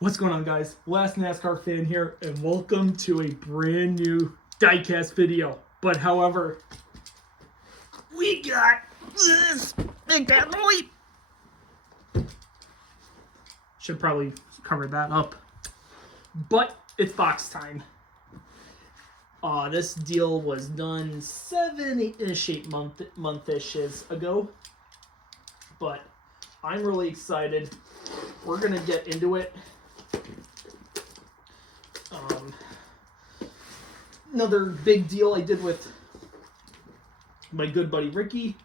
What's going on, guys? Last NASCAR fan here, and welcome to a brand new Diecast video. But however, we got this big bad boy. Should probably cover that up. But it's box time. This deal was done 7-ish, 8 month-ish ago. But I'm really excited. We're gonna get into it. Another big deal I did with my good buddy Ricky.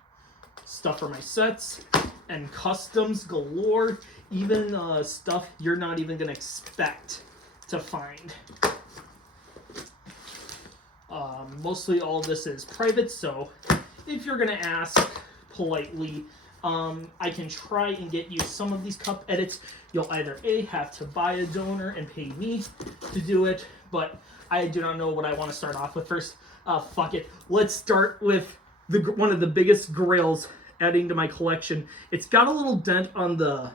Stuff for my sets and customs galore. Even stuff you're not even gonna expect to find. Mostly all this is private, so if you're gonna ask politely, I can try and get you some of these cup edits. You'll either A, have to buy a donor and pay me to do it, but I do not know what I want to start off with first. Fuck it. Let's start with one of the biggest grails adding to my collection. It's got a little dent on the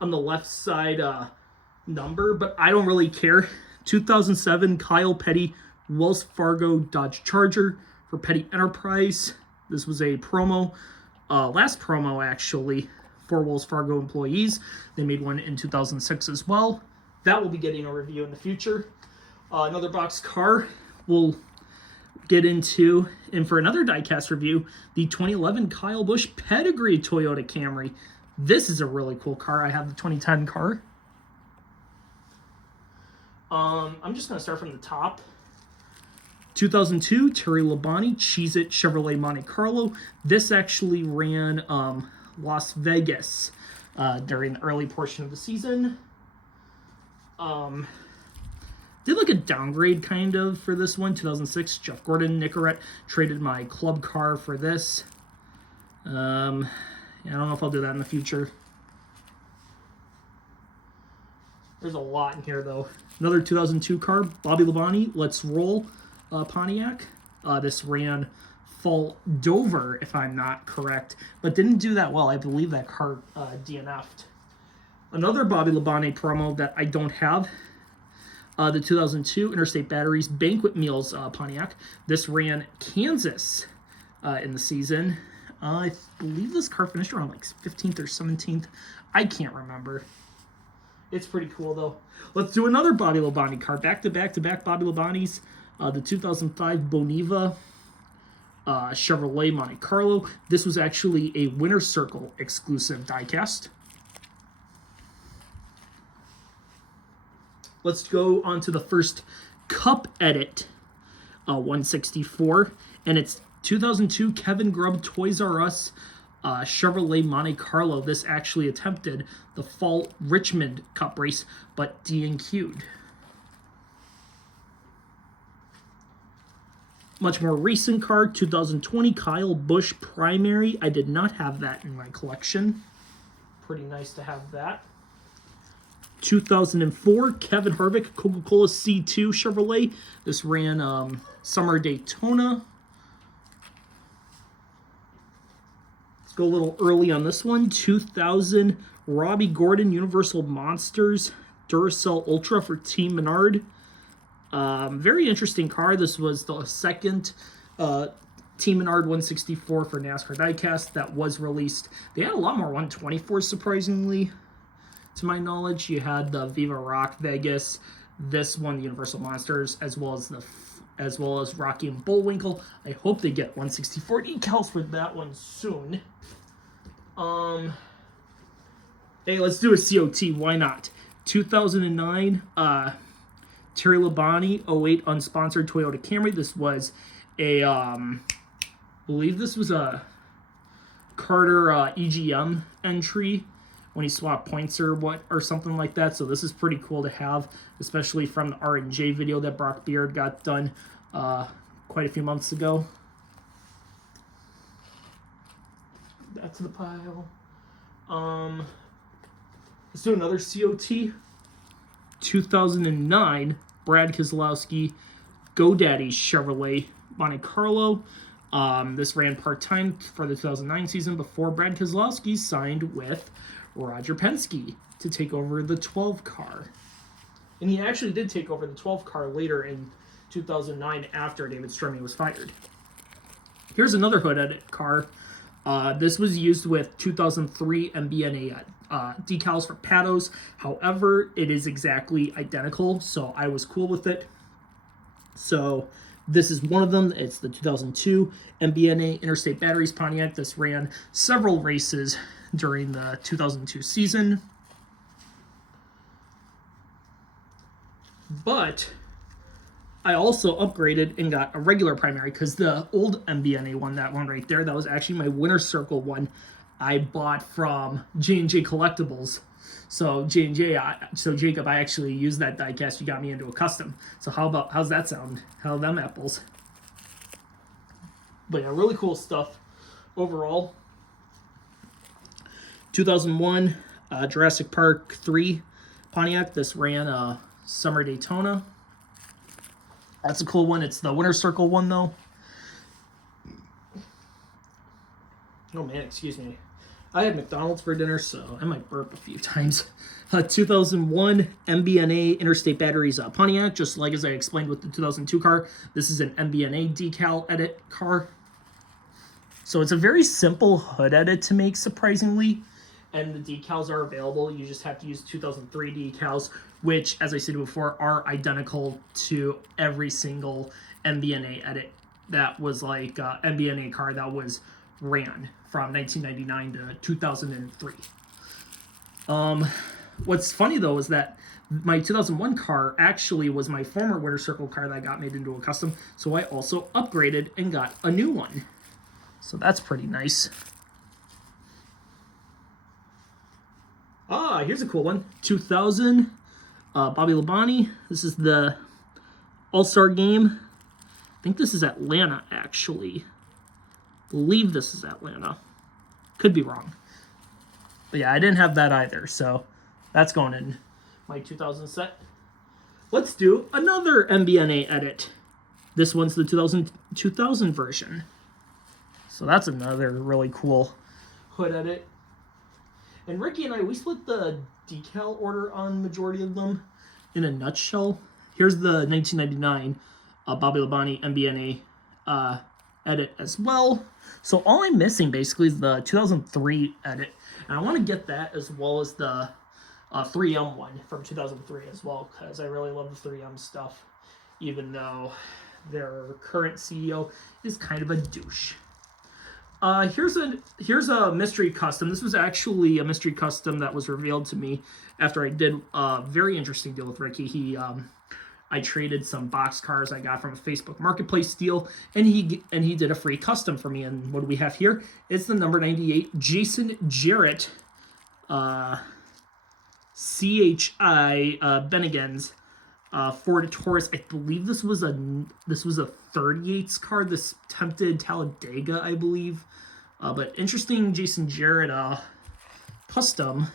left side number, but I don't really care. 2007 Kyle Petty Wells Fargo Dodge Charger for Petty Enterprise. This was a promo, last promo actually, for Wells Fargo employees. They made one in 2006 as well. That will be getting a review in the future. Another box car we'll get into, and for another diecast review, the 2011 Kyle Busch Pedigree Toyota Camry. This is a really cool car. I have the 2010 car. I'm just going to start from the top. 2002 Terry Labonte Cheez-It Chevrolet Monte Carlo. This actually ran Las Vegas during the early portion of the season. Did like a downgrade kind of for this one. 2006 Jeff Gordon Nicorette traded my club car for this. Yeah, I don't know if I'll do that in the future. There's a lot in here though. Another 2002 car, Bobby Labonte Let's Roll Pontiac. This ran Fall Dover, if I'm not correct, but didn't do that well. I believe that car DNF'd. Another Bobby Labonte promo that I don't have. The 2002 Interstate Batteries Banquet Meals Pontiac. This ran Kansas in the season. I believe this car finished around like 15th or 17th. I can't remember. It's pretty cool though. Let's do another Bobby Labonte car. Back to back Bobby Labontes. The 2005 Boniva Chevrolet Monte Carlo. This was actually a Winter Circle exclusive diecast. Let's go on to the first cup edit, 164, and it's 2002 Kevin Grubb Toys R Us Chevrolet Monte Carlo. This actually attempted the Fall Richmond Cup race, but DNQ'd. Much more recent card, 2020 Kyle Busch Primary. I did not have that in my collection. Pretty nice to have that. 2004 Kevin Harvick Coca-Cola C2 Chevrolet. This ran Summer Daytona. Let's go a little early on this one. 2000 Robbie Gordon Universal Monsters Duracell Ultra for Team Menard. Very interesting car. This was the second Team Menard 164 for NASCAR Diecast that was released. They had a lot more 124s, surprisingly. To my knowledge, you had the Viva Rock Vegas, this one, the Universal Monsters, as well as Rocky and Bullwinkle. I hope they get 164 decals for that one soon. Hey, let's do a COT. Why not? 2009 Terry Labonte 08 unsponsored Toyota Camry. This was a I believe this was a Carter EGM entry when he swapped points or something like that. So this is pretty cool to have, especially from the R&J video that Brock Beard got done quite a few months ago. That's the pile. Let's do another COT. 2009 Brad Keselowski GoDaddy Chevrolet Monte Carlo. This ran part-time for the 2009 season before Brad Keselowski signed with Roger Penske to take over the 12 car. And he actually did take over the 12 car later in 2009 after David Stremme was fired. Here's another hood edit car. This was used with 2003 MBNA decals for Patos. However, it is exactly identical, so I was cool with it. So this is one of them. It's the 2002 MBNA Interstate Batteries Pontiac. This ran several races during the 2002 season. But I also upgraded and got a regular primary because the old MBNA one, that one right there, that was actually my Winner's Circle one I bought from J&J Collectibles. So Jacob, I actually used that diecast. You got me into a custom. So how's that sound? How are them apples? But yeah, really cool stuff overall. 2001 Jurassic Park 3 Pontiac. This ran Summer Daytona. That's a cool one. It's the Winner's Circle one, though. Oh, man, excuse me. I had McDonald's for dinner, so I might burp a few times. 2001 MBNA Interstate Batteries Pontiac, just like as I explained with the 2002 car. This is an MBNA decal edit car. So it's a very simple hood edit to make, surprisingly. And the decals are available. You just have to use 2003 decals, which, as I said before, are identical to every single MBNA edit that was like MBNA car that was ran from 1999 to 2003. What's funny, though, is that my 2001 car actually was my former Winner's Circle car that got made into a custom, so I also upgraded and got a new one. So that's pretty nice. Here's a cool one. 2000, Bobby Labonte. This is the All-Star Game. I think this is Atlanta, actually. Believe this is Atlanta. Could be wrong. But yeah, I didn't have that either, so that's going in my 2000 set. Let's do another MBNA edit. This one's the 2000 version. So that's another really cool hood edit. And Ricky and I, we split the decal order on majority of them in a nutshell. Here's the 1999 Bobby Labonte MBNA edit as well. So all I'm missing basically is the 2003 edit. And I want to get that as well as the 3M one from 2003 as well, because I really love the 3M stuff, even though their current CEO is kind of a douche. Here's a mystery custom. This was actually a mystery custom that was revealed to me after I did a very interesting deal with Ricky. I traded some box cars I got from a Facebook Marketplace deal, and he did a free custom for me. And what do we have here? It's the number 98 Jason Jarrett CHI Bennigan's Ford Taurus. I believe this was a 38s car. This tempted Talladega, I believe. But interesting Jason Jarrett custom.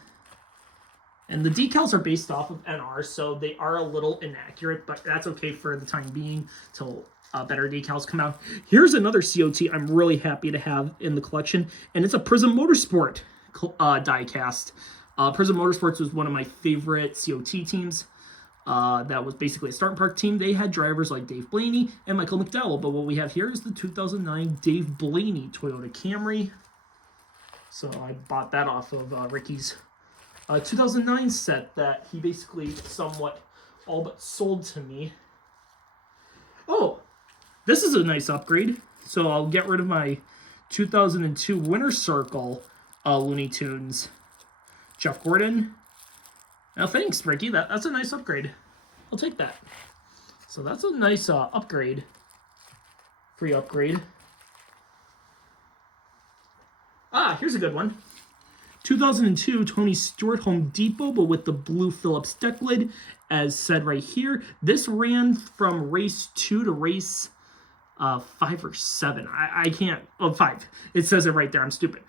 And the decals are based off of NR, so they are a little inaccurate, but that's okay for the time being till better decals come out. Here's another COT I'm really happy to have in the collection, and it's a Prism Motorsport diecast. Prism Motorsports was one of my favorite COT teams. That was basically a Starting Park team. They had drivers like Dave Blaney and Michael McDowell, but what we have here is the 2009 Dave Blaney Toyota Camry. So I bought that off of Ricky's 2009 set that he basically somewhat all but sold to me. Oh, this is a nice upgrade. So I'll get rid of my 2002 Winner's Circle Looney Tunes Jeff Gordon. Now, thanks, Ricky. That's a nice upgrade. I'll take that. So that's a nice upgrade. Free upgrade. Here's a good one. 2002 Tony Stewart Home Depot, but with the blue Phillips deck lid, as said right here. This ran from race 2 to race 5 or 7. I can't. Oh, 5. It says it right there. I'm stupid.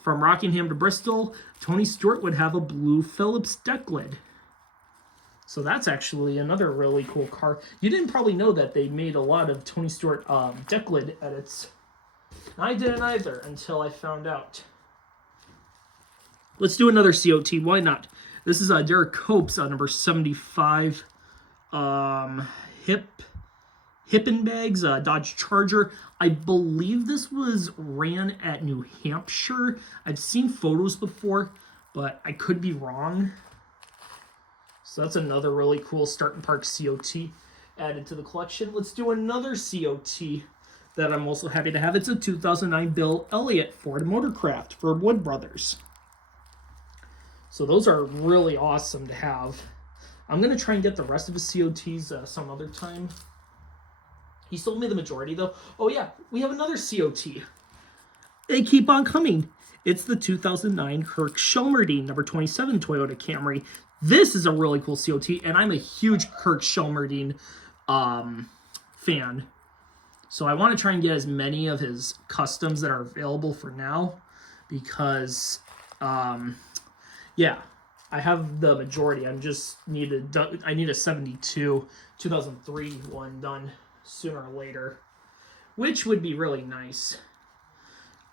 From Rockingham to Bristol, Tony Stewart would have a blue Phillips deck lid. So that's actually another really cool car. You didn't probably know that they made a lot of Tony Stewart deck lid edits. I didn't either until I found out. Let's do another COT. Why not? This is Derek Cope's number 75 Hippenbags Dodge Charger. I believe this was ran at New Hampshire. I've seen photos before, but I could be wrong. So that's another really cool Start and Park COT added to the collection. Let's do another COT that I'm also happy to have. It's a 2009 Bill Elliott Ford Motorcraft for Wood Brothers. So those are really awesome to have. I'm going to try and get the rest of his COTs some other time. He sold me the majority, though. Oh, yeah, we have another COT. They keep on coming. It's the 2009 Kirk Shelmerdine, number 27 Toyota Camry. This is a really cool COT, and I'm a huge Kirk Shelmerdine fan. So I want to try and get as many of his customs that are available for now because, yeah, I have the majority. I need a 72 2003 one done sooner or later, which would be really nice.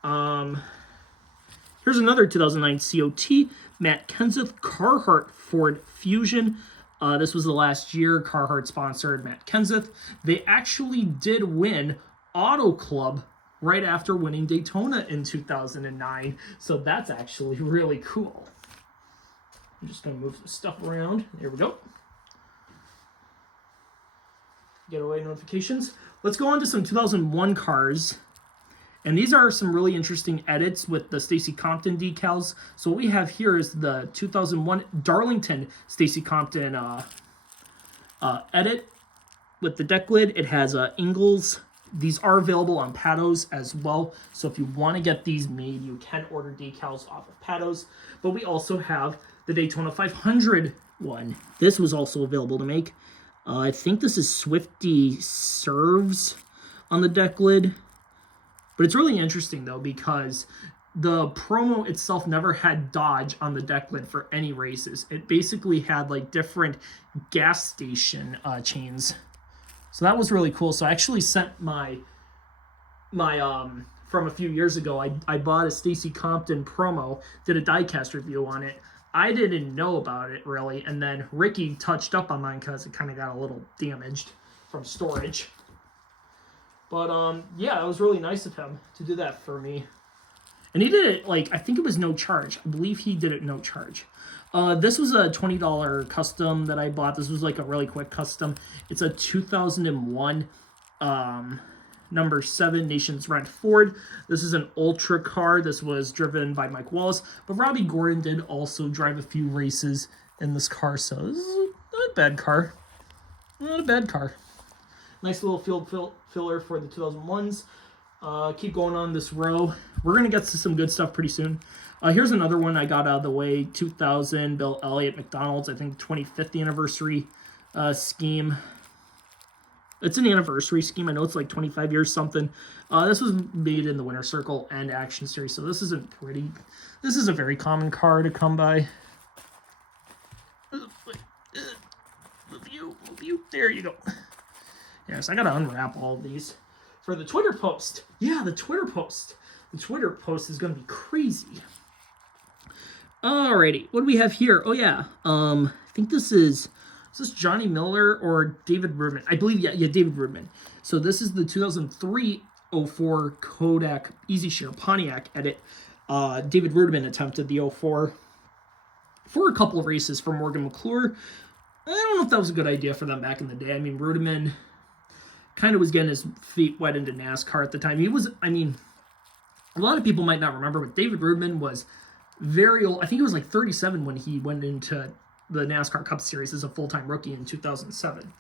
Here's another 2009 COT, Matt Kenseth Carhartt Ford Fusion. This was the last year Carhartt sponsored Matt Kenseth. They actually did win Auto Club right after winning Daytona in 2009, so that's actually really cool. I'm just going to move the stuff around. There we go. Getaway notifications. Let's go on to some 2001 cars. And these are some really interesting edits with the Stacey Compton decals. So what we have here is the 2001 Darlington Stacey Compton edit with the deck lid. It has Ingalls. These are available on Patos as well. So if you want to get these made, you can order decals off of Patos. But we also have the Daytona 500 one. This was also available to make. I think this is Swifty Serves on the deck lid. But it's really interesting, though, because the promo itself never had Dodge on the deck lid for any races. It basically had, like, different gas station chains. So that was really cool. So I actually sent my from a few years ago, I bought a Stacey Compton promo, did a diecast review on it. I didn't know about it, really, and then Ricky touched up on mine because it kind of got a little damaged from storage. But, yeah, it was really nice of him to do that for me. And he did it, like, I think it was no charge. I believe he did it no charge. This was a $20 custom that I bought. This was, like, a really quick custom. It's a 2001 number 7 Nations Rent Ford. This is an Ultra car. This was driven by Mike Wallace. But Robbie Gordon did also drive a few races in this car. So this is not a bad car. Not a bad car. Nice little field filler for the 2001s. Keep going on this row. We're going to get to some good stuff pretty soon. Here's another one I got out of the way. 2000 Bill Elliott McDonald's, I think 25th anniversary scheme. It's an anniversary scheme. I know it's like 25 years something. This was made in the Winter Circle and Action Series, so this isn't pretty. This is a very common car to come by. Move you. There you go. Yes, I gotta unwrap all of these for the Twitter post. Yeah, the Twitter post. The Twitter post is gonna be crazy. Alrighty, what do we have here? Oh yeah, I think this is this Johnny Miller or David Rudman? I believe, yeah, David Rudman. So this is the 2003-04 Kodak Easy Share Pontiac edit. David Rudman attempted the 04 for a couple of races for Morgan McClure. I don't know if that was a good idea for them back in the day. I mean, Rudman kind of was getting his feet wet into NASCAR at the time. He was, I mean, a lot of people might not remember, but David Rudman was very old. I think he was like 37 when he went into the NASCAR Cup Series as a full-time rookie in 2007.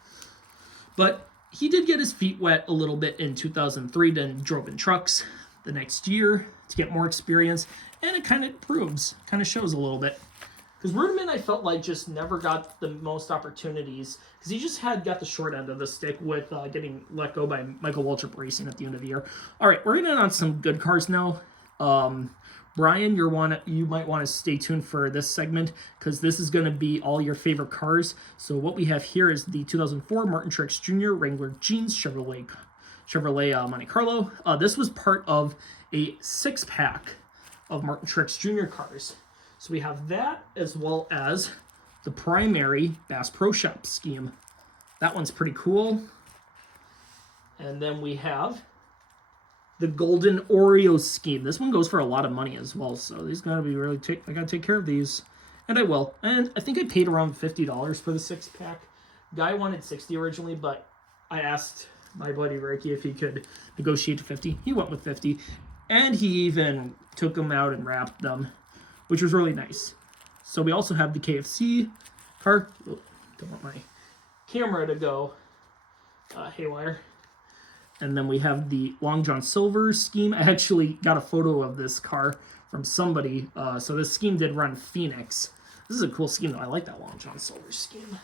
But he did get his feet wet a little bit in 2003, then drove in trucks the next year to get more experience, and it kind of shows a little bit. Because Rudman, I felt like, just never got the most opportunities, because he just got the short end of the stick with getting let go by Michael Waltrip Racing at the end of the year. All right, we're getting on some good cars now. Brian, you might want to stay tuned for this segment, because this is going to be all your favorite cars. So what we have here is the 2004 Martin Truex Jr. Wrangler Jeans Chevrolet Monte Carlo. This was part of a 6-pack of Martin Truex Jr. cars. So we have that as well as the primary Bass Pro Shop scheme. That one's pretty cool. And then we have the Golden Oreo scheme. This one goes for a lot of money as well, so these gotta be really I gotta take care of these, and I will. And I think I paid around $50 for the 6-pack. Guy wanted $60 originally, but I asked my buddy Ricky if he could negotiate to $50. He went with $50, and he even took them out and wrapped them, which was really nice. So we also have the KFC car. Oh, don't want my camera to go haywire. And then we have the Long John Silver scheme. I actually got a photo of this car from somebody. So this scheme did run Phoenix. This is a cool scheme, though. I like that Long John Silver scheme.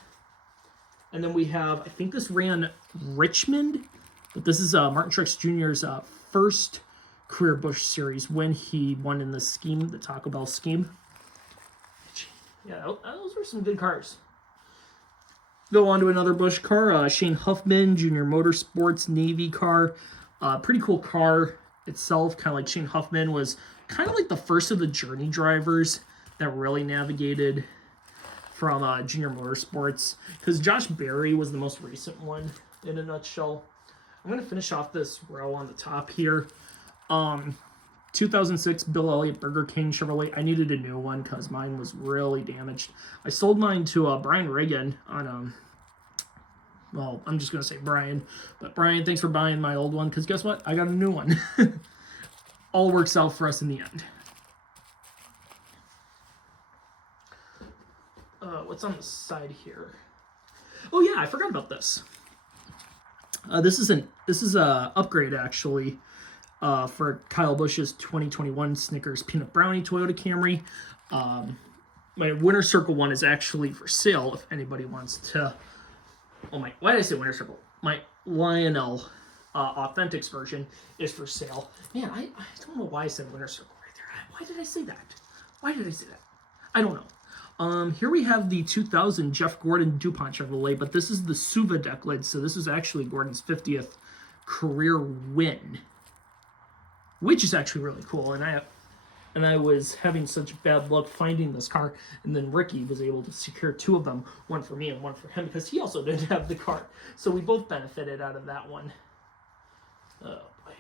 And then we have, I think this ran Richmond, but this is Martin Truex Jr.'s first career Busch Series when he won in this scheme, the Taco Bell scheme. Yeah, those were some good cars. Go on to another Busch car, Shane Huffman, Junior Motorsports Navy car. Pretty cool car itself, kind of like Shane Huffman was kind of like the first of the Journey drivers that really navigated from Junior Motorsports, because Josh Berry was the most recent one in a nutshell. I'm going to finish off this row on the top here. 2006 Bill Elliott Burger King Chevrolet. I needed a new one because mine was really damaged. I sold mine to Brian Reagan on well, I'm just going to say Brian. But Brian, thanks for buying my old one, because guess what? I got a new one. All works out for us in the end. What's on the side here? Oh yeah, I forgot about this. This is a upgrade actually. For Kyle Busch's 2021 Snickers Peanut Brownie Toyota Camry. My Winter Circle one is actually for sale if anybody wants to. Oh my, why did I say Winter Circle? My Lionel Authentics version is for sale. Man, I don't know why I said Winter Circle right there. Why did I say that? Why did I say that? I don't know. Here we have the 2000 Jeff Gordon DuPont Chevrolet, but this is the Suva deck lid, so this is actually Gordon's 50th career win, which is actually really cool. And I was having such bad luck finding this car, and then Ricky was able to secure 2 of them, one for me and one for him, because he also didn't have the car. So we both benefited out of that one. Oh boy.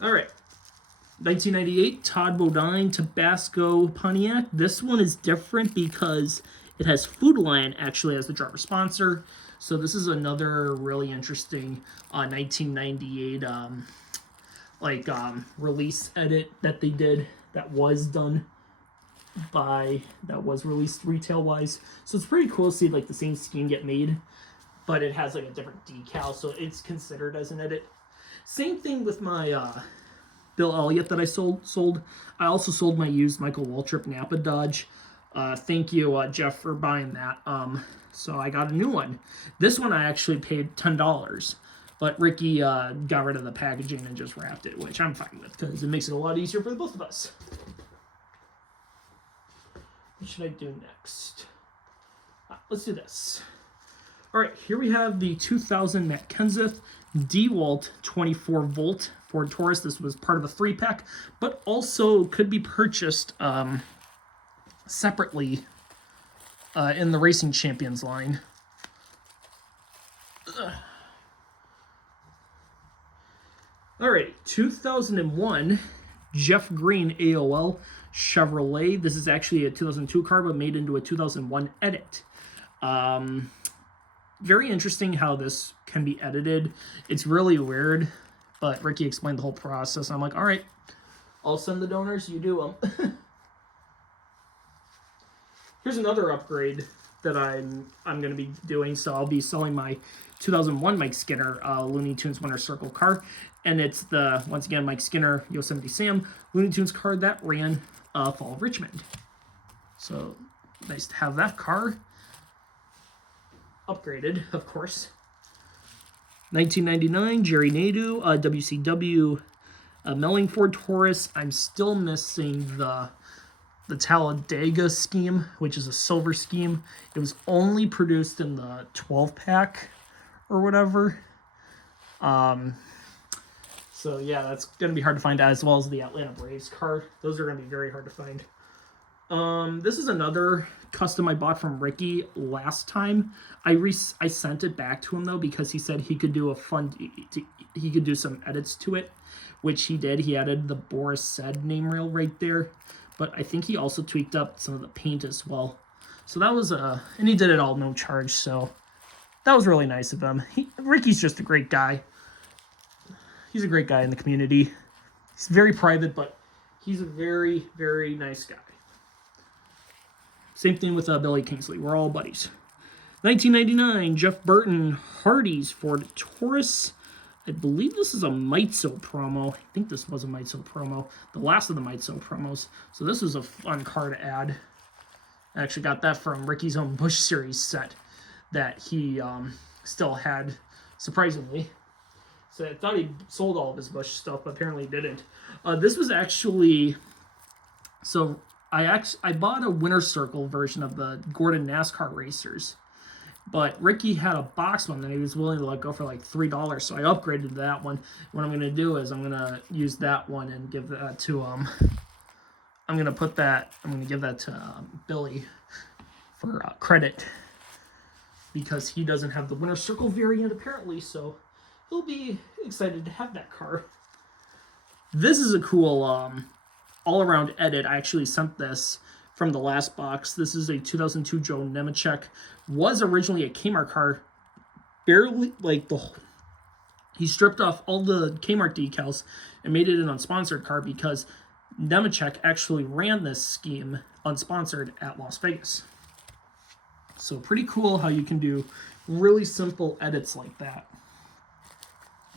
All right. 1998 Todd Bodine Tabasco Pontiac. This one is different because it has Food Lion actually as the driver sponsor. So this is another really interesting 1998 release edit that they did that was released retail wise. So it's pretty cool to see like the same scheme get made, but it has like a different decal, so it's considered as an edit. Same thing with my Bill Elliott that I sold. I also sold my used Michael Waltrip Napa Dodge. Thank you, Jeff, for buying that. So I got a new one. This one I actually paid $10. But Ricky got rid of the packaging and just wrapped it, which I'm fine with because it makes it a lot easier for the both of us. What should I do next? Let's do this. All right, here we have the 2000 Matt Kenseth DeWalt 24-volt Ford Taurus. This was part of a 3-pack, but also could be purchased separately in the Racing Champions line. Alright, 2001 Jeff Green AOL Chevrolet. This is actually a 2002 car, but made into a 2001 edit. Very interesting how this can be edited. It's really weird, but Ricky explained the whole process. I'm like, all right, I'll send the donors, you do them. Here's another upgrade that I'm going to be doing. So I'll be selling my 2001 Mike Skinner Looney Tunes Winter Circle car, and it's the, once again, Mike Skinner Yosemite Sam Looney Tunes car that ran Fall of Richmond. So nice to have that car upgraded, of course. 1999 Jerry Nadeau WCW Mellingford Taurus. I'm still missing the Talladega scheme, which is a silver scheme. It was only produced in the 12-pack or whatever. So yeah, that's going to be hard to find, as well as the Atlanta Braves car. Those are going to be very hard to find. This is another custom I bought from Ricky last time. I sent it back to him though because he said he could do he could do some edits to it, which he did. He added the Boris Said name rail right there, but I think he also tweaked up some of the paint as well. So that was and he did it all no charge. So that was really nice of him. Ricky's just a great guy. He's a great guy in the community. He's very private, but he's a very, very nice guy. Same thing with Billy Kingsley. We're all buddies. 1999, Jeff Burton, Hardee's Ford Taurus. I believe this is a Mitso promo. I think this was a Mitso promo. The last of the Mitso promos. So this was a fun car to add. I actually got that from Ricky's own Busch Series set that he still had, surprisingly. So I thought he sold all of his Busch stuff, but apparently he didn't. This was actually... So I bought a Winter Circle version of the Gordon NASCAR Racers. But Ricky had a box one that he was willing to let go for like $3. So I upgraded that one. What I'm going to do is I'm going to use that one and give that to... I'm going to give that to Billy for credit. Because he doesn't have the Winter Circle variant apparently, so he'll be excited to have that car. This is a cool all-around edit. I actually sent this from the last box. This is a 2002 Joe Nemechek. Was originally a Kmart car. Barely, he stripped off all the Kmart decals and made it an unsponsored car because Nemechek actually ran this scheme unsponsored at Las Vegas. So pretty cool how you can do really simple edits like that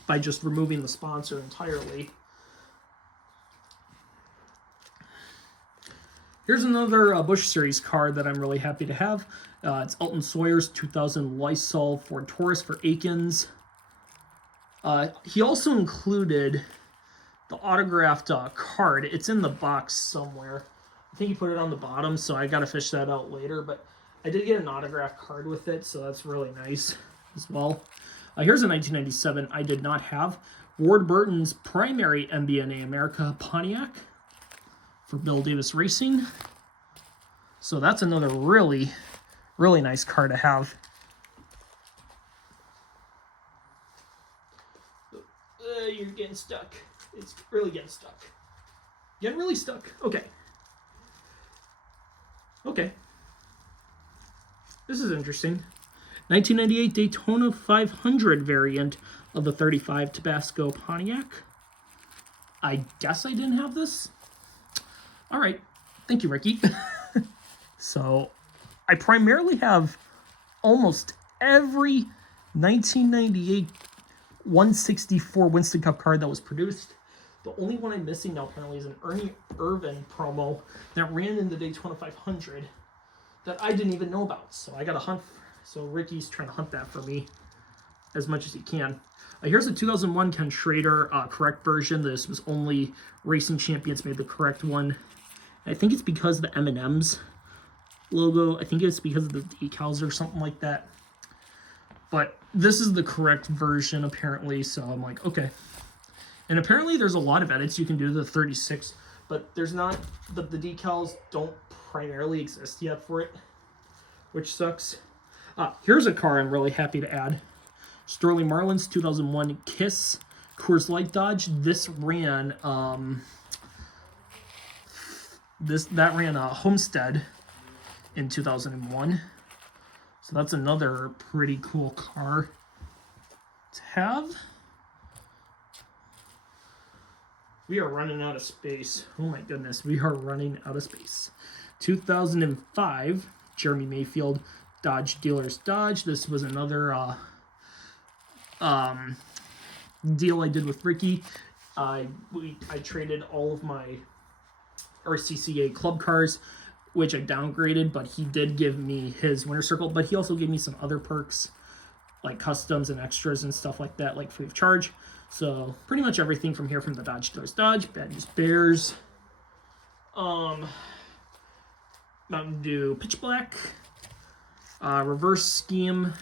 by just removing the sponsor entirely. Here's another Busch Series car that I'm really happy to have. It's Elton Sawyer's 2000 Lysol Ford Taurus for Aikens. He also included the autographed card. It's in the box somewhere. I think he put it on the bottom, so I got to fish that out later. But I did get an autographed card with it, so that's really nice as well. Here's a 1997 I did not have. Ward Burton's primary MBNA America Pontiac for Bill Davis Racing. So that's another really, really nice car to have. You're getting stuck. It's really getting stuck. Getting really stuck. Okay. Okay. This is interesting. 1998 Daytona 500 variant of the 35 Tabasco Pontiac. I guess I didn't have this. All right. Thank you, Ricky. So, I primarily have almost every 1998 164 Winston Cup card that was produced. The only one I'm missing now apparently is an Ernie Irvan promo that ran in the Daytona 500 that I didn't even know about. So I got to hunt. So Ricky's trying to hunt that for me as much as he can. Here's a 2001 Ken Schrader correct version. This was only Racing Champions made the correct one. I think it's because of the M&M's logo. I think it's because of the decals or something like that. But this is the correct version apparently. So I'm like, okay. And apparently there's a lot of edits you can do to the 36, but there's not, the decals don't primarily exist yet for it, which sucks. Here's a car I'm really happy to add. Sterling Marlin's 2001 Kiss Coors Light Dodge. This ran Homestead in 2001. So that's another pretty cool car to have. We are running out of space. Oh my goodness, we are running out of space. 2005 Jeremy Mayfield Dodge Dealers Dodge. This was another deal I did with Ricky. I traded all of my RCCA club cars, which I downgraded, but he did give me his Winter Circle, but he also gave me some other perks like customs and extras and stuff like that, like free of charge. So pretty much everything from here from the Dodge Dealers Dodge. Bad News Bears, Mountain Dew Pitch Black, Reverse Scheme,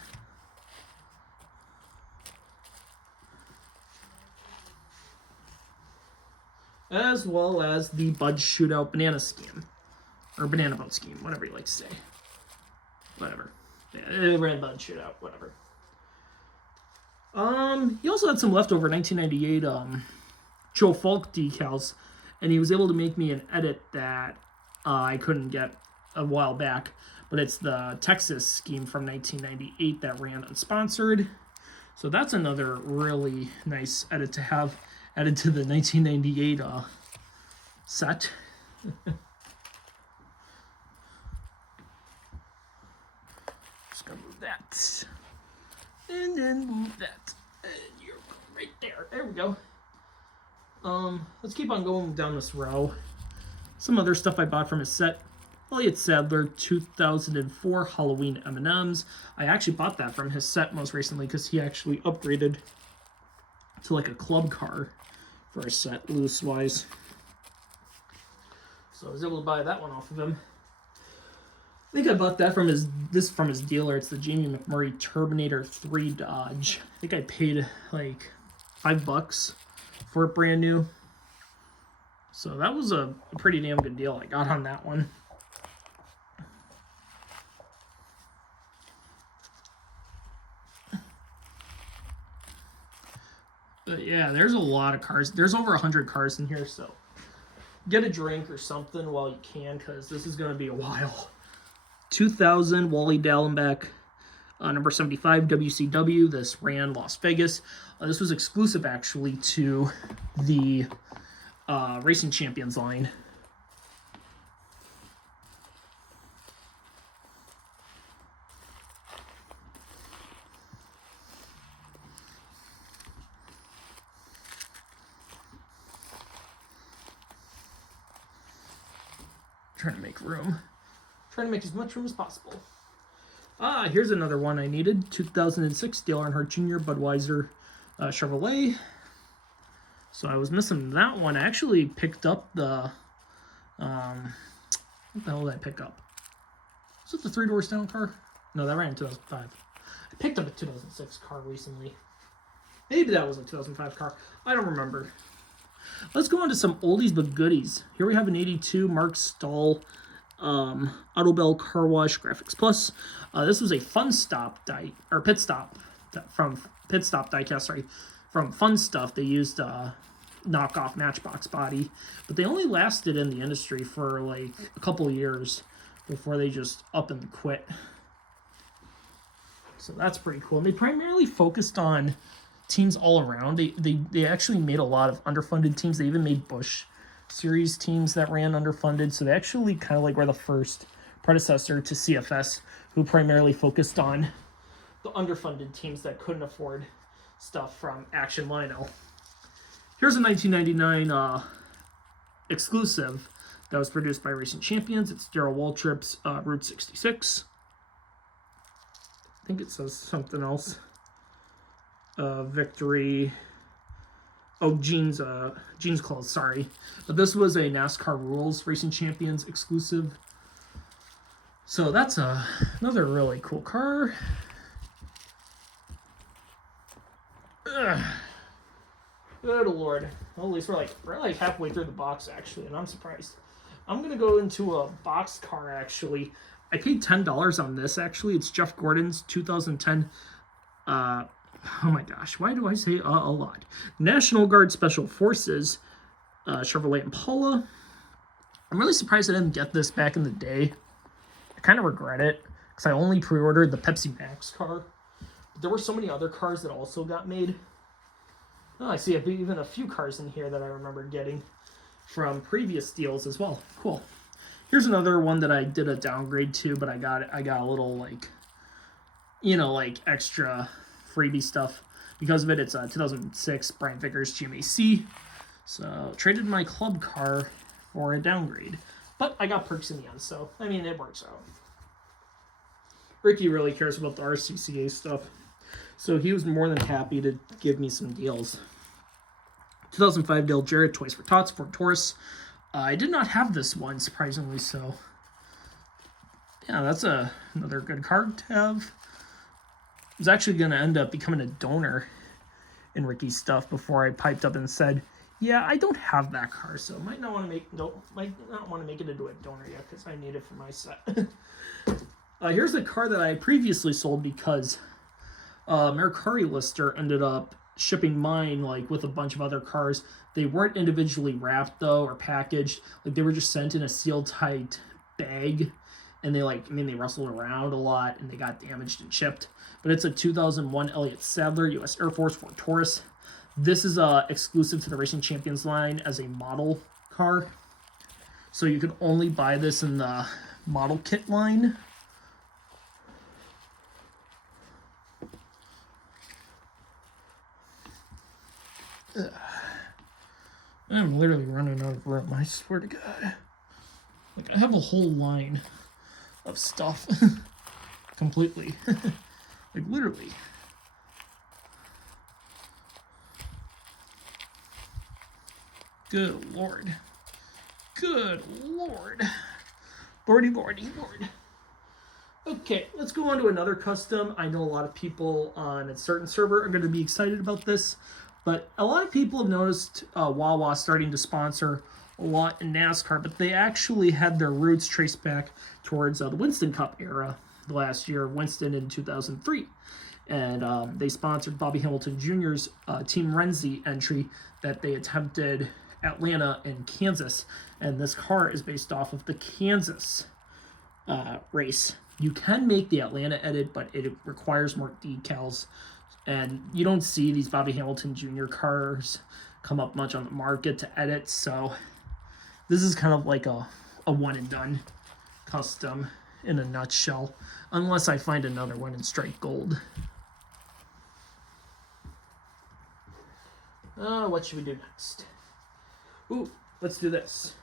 as well as the Bud Shootout Banana Scheme. or banana boat scheme, whatever you like to say. Whatever. Yeah, ran bud shit out, whatever. He also had some leftover 1998 Joe Falk decals, and he was able to make me an edit that I couldn't get a while back, but it's the Texas scheme from 1998 that ran unsponsored. So that's another really nice edit to have added to the 1998 set. Just gonna move that. And then move that. And you're right there. There we go. Let's keep on going down this row. Some other stuff I bought from his set. Elliott Sadler 2004 Halloween M&Ms. I actually bought that from his set most recently because he actually upgraded to like a club car for a set, loose-wise. So I was able to buy that one off of him. I think I bought that from his dealer. It's the Jamie McMurray Turbinator 3 Dodge. I think I paid like $5 for it brand new. So that was a pretty damn good deal I got on that one. But yeah, there's a lot of cars. There's over 100 cars in here, so get a drink or something while you can, because this is going to be a while. 2000 Wally Dallenbach, number 75 WCW. This ran Las Vegas. This was exclusive, actually, to the Racing Champions line. Trying to make room. Trying to make as much room as possible. Here's another one I needed. 2006 Dale Earnhardt Jr. Budweiser Chevrolet. So I was missing that one. I actually picked up the... what the hell did I pick up? Was it the 3 doors down car? No, that ran in 2005. I picked up a 2006 car recently. Maybe that was a 2005 car. I don't remember. Let's go on to some oldies but goodies. Here we have an 82 Mark Stahl Autobell Car Wash Graphics Plus. This was a Fun Stop Pit Stop diecast. Sorry, from Fun Stuff. They used knockoff Matchbox body, but they only lasted in the industry for like a couple years before they just up and quit. So that's pretty cool. And they primarily focused on teams all around. They actually made a lot of underfunded teams. They even made Busch Series teams that ran underfunded. So they actually kind of like were the first predecessor to CFS, who primarily focused on the underfunded teams that couldn't afford stuff from Action Lino. Here's a 1999 exclusive that was produced by Racing Champions. It's Darrell Waltrip's Route 66. I think it says something else. Victory. Oh, Gene's Claws, sorry. But this was a NASCAR Rules Racing Champions exclusive. So that's another really cool car. Ugh. Good Lord. Well, at least we're like halfway through the box, actually, and I'm surprised. I'm going to go into a box car, actually. I paid $10 on this, actually. It's Jeff Gordon's 2010 oh my gosh, why do I say a lot? National Guard Special Forces Chevrolet Impala. I'm really surprised I didn't get this back in the day. I kind of regret it because I only pre-ordered the Pepsi Max car. But there were so many other cars that also got made. Oh, I see even a few cars in here that I remember getting from previous deals as well. Cool. Here's another one that I did a downgrade to, but I got a little like, like extra freebie stuff because of it. It's a 2006 Brian Vickers GMAC. So traded my club car for a downgrade, but I got perks in the end, so I mean it works out. Ricky really cares about the RCCA stuff, so he was more than happy to give me some deals. 2005 Dale Jarrett Toys for Tots Ford Taurus. I did not have this one, surprisingly, so yeah, that's another good card to have. I was actually going to end up becoming a donor in Ricky's stuff before I piped up and said, Yeah, I don't have that car, so might not want to make it into a donor yet because I need it for my set. Here's a car that I previously sold because Mercari Lister ended up shipping mine like with a bunch of other cars. They weren't individually wrapped though or packaged. Like they were just sent in a seal tight bag, and they they rustled around a lot and they got damaged and chipped. But it's a 2001 Elliott Sadler U.S. Air Force Ford Taurus. This is exclusive to the Racing Champions line as a model car. So you can only buy this in the model kit line. Ugh. I'm literally running out of room, I swear to God. Like, I have a whole line of stuff. Completely. Like, literally. Good Lord. Good Lord. Lordy, lordy, lord. Okay, let's go on to another custom. I know a lot of people on a certain server are going to be excited about this, but a lot of people have noticed Wawa starting to sponsor a lot in NASCAR, but they actually had their roots traced back towards the Winston Cup era last year, Winston in 2003. And they sponsored Bobby Hamilton Jr.'s Team Renzi entry that they attempted Atlanta and Kansas. And this car is based off of the Kansas race. You can make the Atlanta edit, but it requires more decals. And you don't see these Bobby Hamilton Jr. cars come up much on the market to edit. So this is kind of like a one and done custom in a nutshell. Unless I find another one in strike gold. What should we do next? Ooh, let's do this.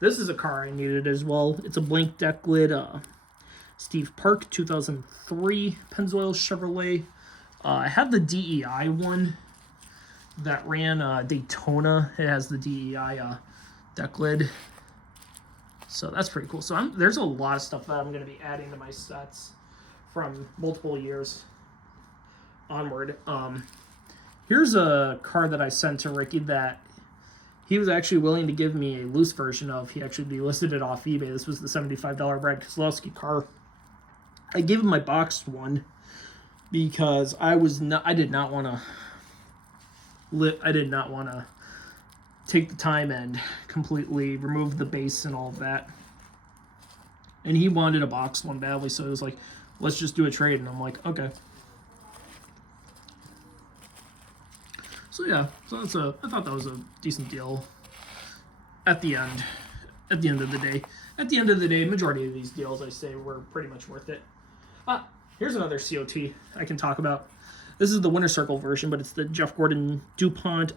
This is a car I needed as well. It's a blank deck lid Steve Park 2003 Pennzoil Chevrolet. I have the DEI one that ran Daytona. It has the DEI deck lid. So that's pretty cool. So there's a lot of stuff that I'm going to be adding to my sets from multiple years onward. Here's a car that I sent to Ricky that he was actually willing to give me a loose version of. He actually delisted it off eBay. This was the $75 Brad Keselowski car. I gave him my boxed one because I did not want to take the time and completely remove the base and all of that. And he wanted a boxed one badly, so it was like, let's just do a trade. And I'm like, okay. So yeah, so I thought that was a decent deal. At the end of the day, majority of these deals I say were pretty much worth it. Here's another COT I can talk about. This is the Winter Circle version, but it's the Jeff Gordon DuPont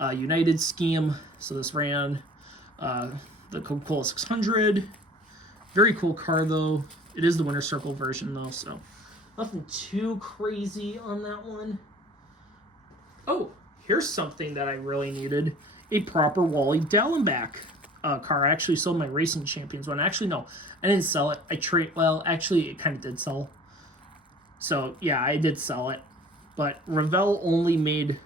United scheme. So this ran the Coca-Cola 600. Very cool car though. It is the Winter Circle version though, so nothing too crazy on that one. Oh, here's something that I really needed. A proper Wally Dallenbach car. I actually sold my Racing Champions one. Actually, no, I didn't sell it. Actually, it kind of did sell. So, yeah, I did sell it. But Revell only made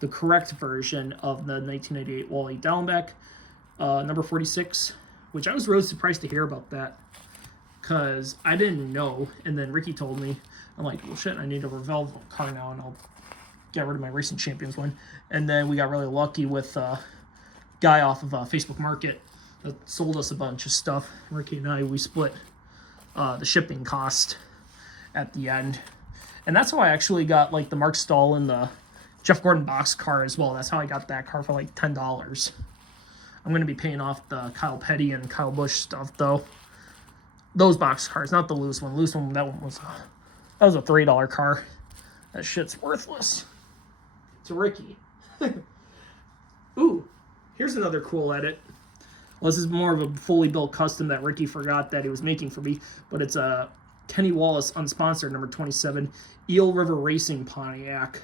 the correct version of the 1998 Wally Dallenbach, number 46, which I was really surprised to hear about that because I didn't know. And then Ricky told me. I'm like, well, shit, I need a Revell car now, and I'll get rid of my Racing Champions one. And then we got really lucky with a guy off of Facebook Market that sold us a bunch of stuff. Ricky and I, we split the shipping cost at the end. And that's how I actually got like the Mark Stahl and the Jeff Gordon box car as well. That's how I got that car for like $10. I'm going to be paying off the Kyle Petty and Kyle Busch stuff though. Those box cars, not the loose one. Loose one, that was a $3 car. That shit's worthless. To Ricky. Ooh, here's another cool edit. Well, this is more of a fully built custom that Ricky forgot that he was making for me, but it's a Kenny Wallace unsponsored number 27 Eel River Racing Pontiac.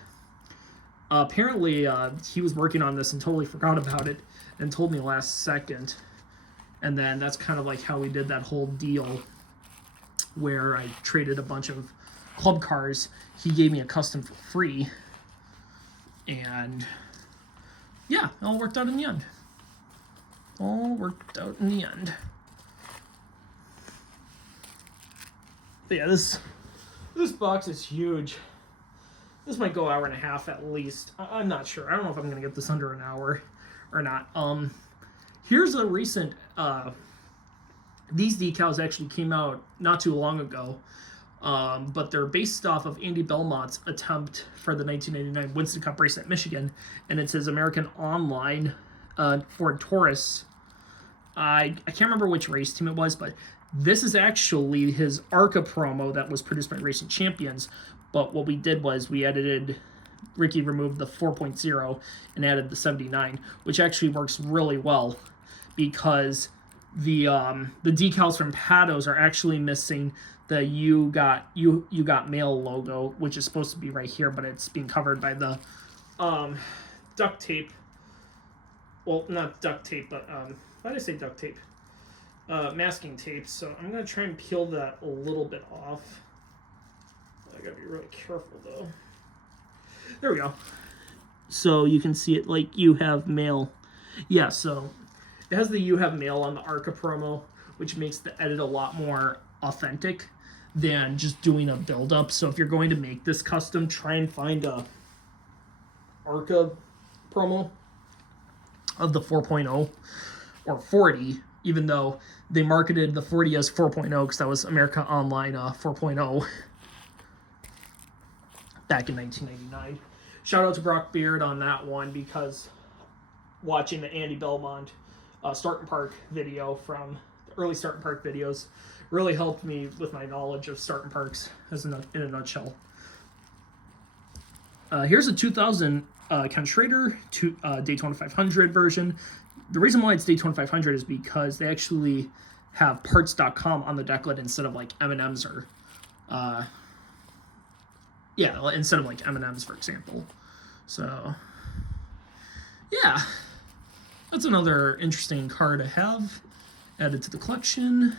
Apparently, he was working on this and totally forgot about it and told me last second. And then that's kind of like how we did that whole deal where I traded a bunch of club cars. He gave me a custom for free. And yeah, it all worked out in the end. All worked out in the end. But yeah, this box is huge. This might go 1.5 hours at least. I'm not sure. I don't know if I'm gonna get this under an hour or not. Here's a recent. These decals actually came out not too long ago, but they're based off of Andy Belmont's attempt for the 1999 Winston Cup race at Michigan, and it says American Online Ford Taurus. I can't remember which race team it was, but this is actually his ARCA promo that was produced by Racing Champions. But what we did was Ricky removed the 4.0 and added the 79, which actually works really well because the decals from Patos are actually missing the you got mail logo, which is supposed to be right here, but it's being covered by the duct tape. Well, not duct tape, but why did I say duct tape? Masking tape. So I'm gonna try and peel that a little bit off. I gotta be really careful though. There we go. So you can see it like you have mail. Yeah, so it has the you have mail on the ARCA promo, which makes the edit a lot more authentic than just doing a build-up. So if you're going to make this custom, try and find a ARCA promo of the 4.0 or 40, even though they marketed the 40 as 4.0 because that was America Online 4.0 back in 1999. Shout out to Brock Beard on that one because watching the Andy Belmont Start and Park video from the early Start and Park videos really helped me with my knowledge of Start and Parks in a nutshell. Here's a 2000 Ken Schrader Daytona 500 version. The reason why it's Daytona 500 is because they actually have parts.com on the decklet instead of like M&M's or instead of like M&M's, for example. So yeah, that's another interesting car to have added to the collection.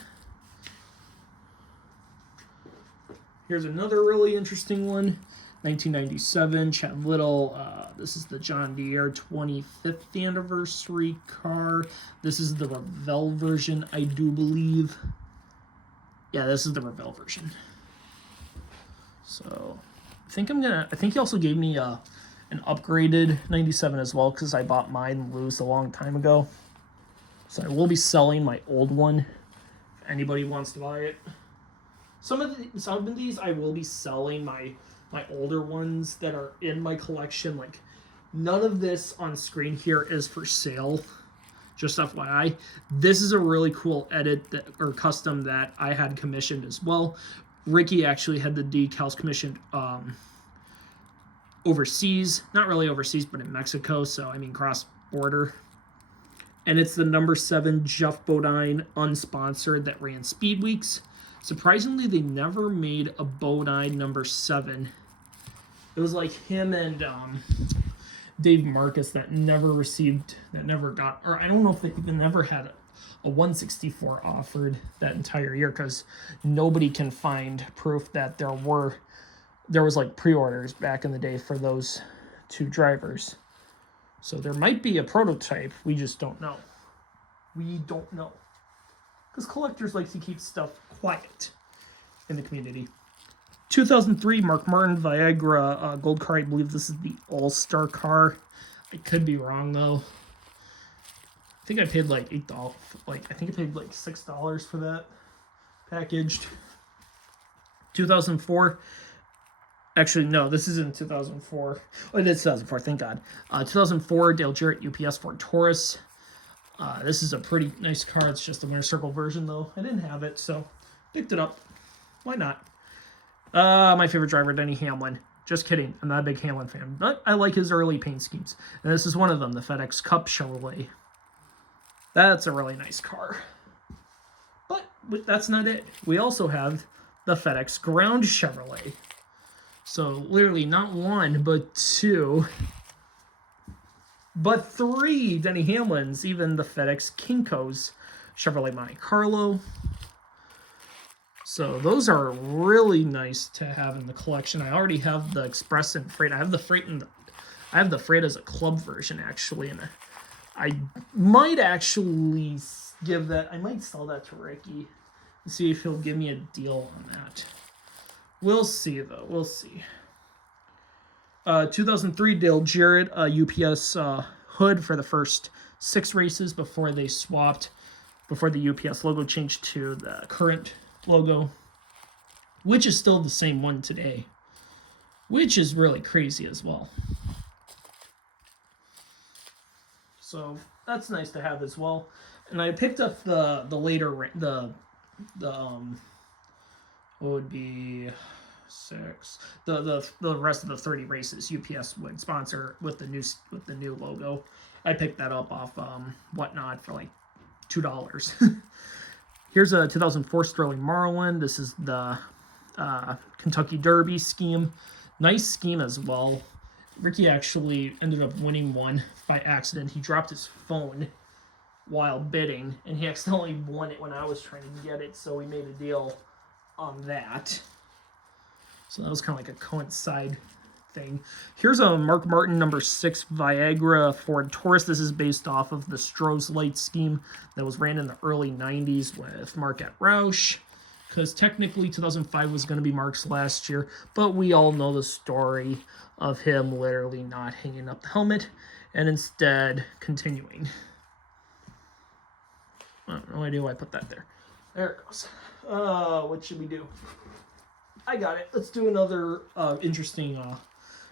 Here's another really interesting one. 1997, Chad Little. This is the John Deere 25th anniversary car. This is the Revell version, I do believe. Yeah, this is the Revell version. So I think he also gave me an upgraded 97 as well because I bought mine loose a long time ago. So I will be selling my old one if anybody wants to buy it. Some of these I will be selling my older ones that are in my collection. Like, none of this on screen here is for sale, just FYI. This is a really cool edit or custom that I had commissioned as well. Ricky actually had the decals commissioned overseas, not really overseas, but in Mexico, so I mean cross border. And it's the number 7 Jeff Bodine unsponsored that ran Speed Weeks. Surprisingly, they never made a Bodine number 7. It was like him and Dave Marcus that never got, or I don't know if they even never had a 164 offered that entire year because nobody can find proof that there was like pre-orders back in the day for those two drivers. So there might be a prototype, we just don't know. We don't know. Because collectors like to keep stuff quiet in the community. 2003 Mark Martin Viagra gold car. I believe this is the All-Star car. I could be wrong though. I think I paid like $8. I think I paid like $6 for that packaged. 2004. Actually, no, this isn't 2004. Oh, it is 2004. Thank God. 2004 Dale Jarrett UPS Ford Taurus. This is a pretty nice car. It's just a winter circle version though. I didn't have it, so picked it up. Why not? My favorite driver, Denny Hamlin. Just kidding. I'm not a big Hamlin fan, but I like his early paint schemes. And this is one of them, the FedEx Cup Chevrolet. That's a really nice car. But that's not it. We also have the FedEx Ground Chevrolet. So literally not one, but two, but three Denny Hamlins, even the FedEx Kinko's Chevrolet Monte Carlo. So those are really nice to have in the collection. I already have the Express and Freight. I have the Freight and I have the Freight as a club version, actually, and I might actually give that... I might sell that to Ricky and see if he'll give me a deal on that. We'll see, though. We'll see. 2003 Dale Jarrett UPS hood for the first 6 races before they swapped, before the UPS logo changed to the current logo, which is still the same one today, which is really crazy as well. So that's nice to have as well. And I picked up the later what would be 6 the rest of the 30 races UPS would sponsor with the new logo. I picked that up off Whatnot for like $2. Here's a 2004 Sterling Marlin. This is the Kentucky Derby scheme. Nice scheme as well. Ricky actually ended up winning one by accident. He dropped his phone while bidding, and he accidentally won it when I was trying to get it, so we made a deal on that. So that was kind of like a coincide thing. Here's a Mark Martin number 6 Viagra Ford Taurus. This is based off of the Stroh's Light scheme that was ran in the early 90s with Mark at Roush, because technically 2005 was going to be Mark's last year, but we all know the story of him literally not hanging up the helmet and instead continuing. I have no idea why I put that there. There it goes. What should we do? I got it. Let's do another interesting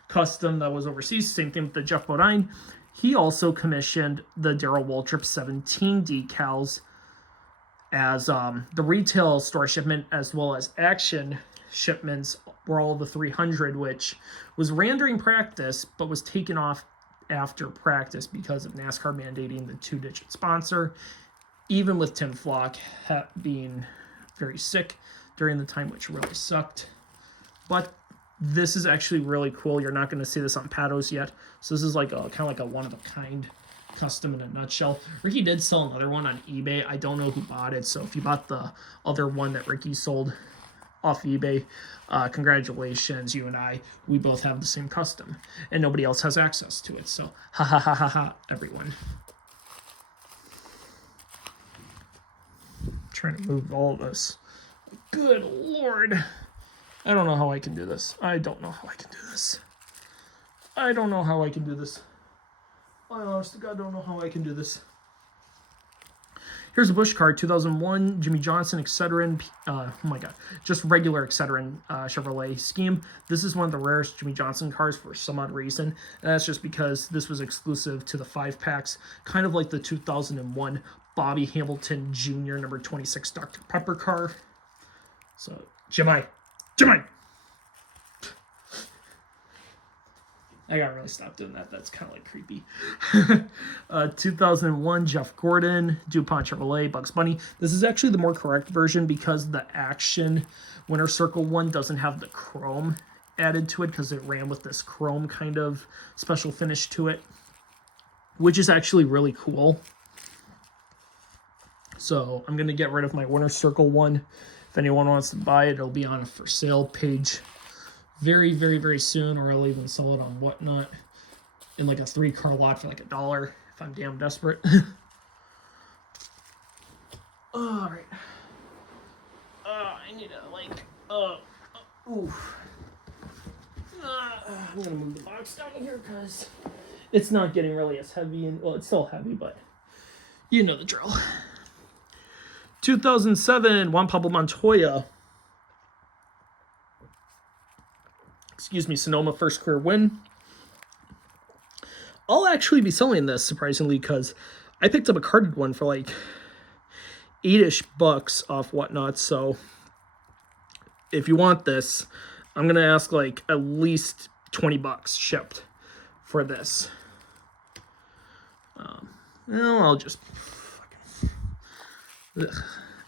custom that was overseas. Same thing with the Jeff Bodine. He also commissioned the Darrell Waltrip 17 decals as the retail store shipment, as well as action shipments were all the 300, which was ran during practice but was taken off after practice because of NASCAR mandating the 2-digit sponsor, even with Tim Flock being very sick during the time, which really sucked. But this is actually really cool. You're not going to see this on Patos yet, so this is like a kind of like a one-of-a-kind custom in a nutshell. Ricky did sell another one on eBay. I don't know who bought it, so if you bought the other one that Ricky sold off eBay, congratulations. You and we both have the same custom, and nobody else has access to it, so ha ha ha ha ha, everyone. I'm trying to move all of this. Good Lord. I don't know how I can do this. I don't know how I can do this. I don't know how I can do this. I honest to God don't know how I can do this. Here's a Busch car, 2001 Jimmy Johnson Excedrin, oh my God, just regular Excedrin Chevrolet scheme. This is one of the rarest Jimmy Johnson cars for some odd reason, and that's just because this was exclusive to the 5-packs, kind of like the 2001 Bobby Hamilton Jr. number 26 Dr. Pepper car. So, Jimmy! I gotta really stop doing that. That's kind of like creepy. 2001 Jeff Gordon, DuPont Chevrolet, Bugs Bunny. This is actually the more correct version because the Action Winter Circle one doesn't have the chrome added to it because it ran with this chrome kind of special finish to it, which is actually really cool. So I'm going to get rid of my Winter Circle one. If anyone wants to buy it, it'll be on a for sale page very, very, very soon, or I'll even sell it on Whatnot in like a 3-car lot for like $1 if I'm damn desperate. All right. I need to like, oof. I'm gonna move the box down here because it's not getting really as heavy, and well, it's still heavy, but you know the drill. 2007 Juan Pablo Montoya. Sonoma first career win. I'll actually be selling this, surprisingly, because I picked up a carded one for like $8-ish off Whatnot. So if you want this, I'm going to ask like at least $20 shipped for this. Well, I'll just... I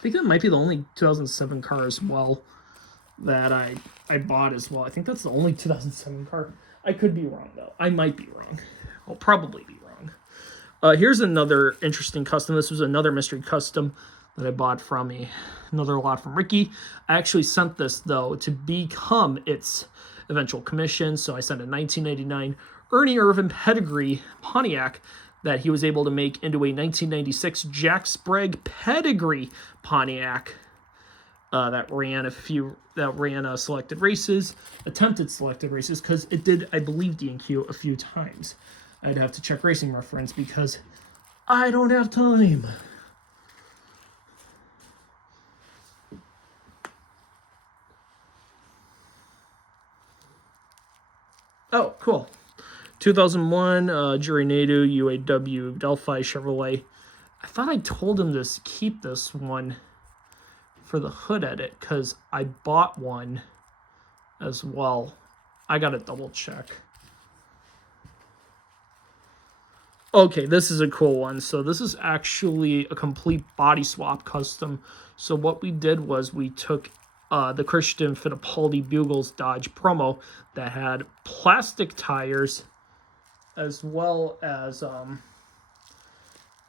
think that might be the only 2007 car as well that I bought as well. I think that's the only 2007 car. I could be wrong, though. I might be wrong. I'll probably be wrong. Here's another interesting custom. This was another mystery custom that I bought from another lot from Ricky. I actually sent this, though, to become its eventual commission. So I sent a 1989 Ernie Irvin pedigree Pontiac that he was able to make into a 1996 Jack Sprague pedigree Pontiac that ran selected races, attempted selected races, because it did, I believe, D&Q a few times. I'd have to check Racing Reference because I don't have time. Oh, cool. 2001, Jury Nadu, UAW, Delphi, Chevrolet. I thought I told him to keep this one for the hood edit because I bought one as well. I got to double check. Okay, this is a cool one. So this is actually a complete body swap custom. So what we did was we took the Christian Fittipaldi Bugles Dodge promo that had plastic tires as well as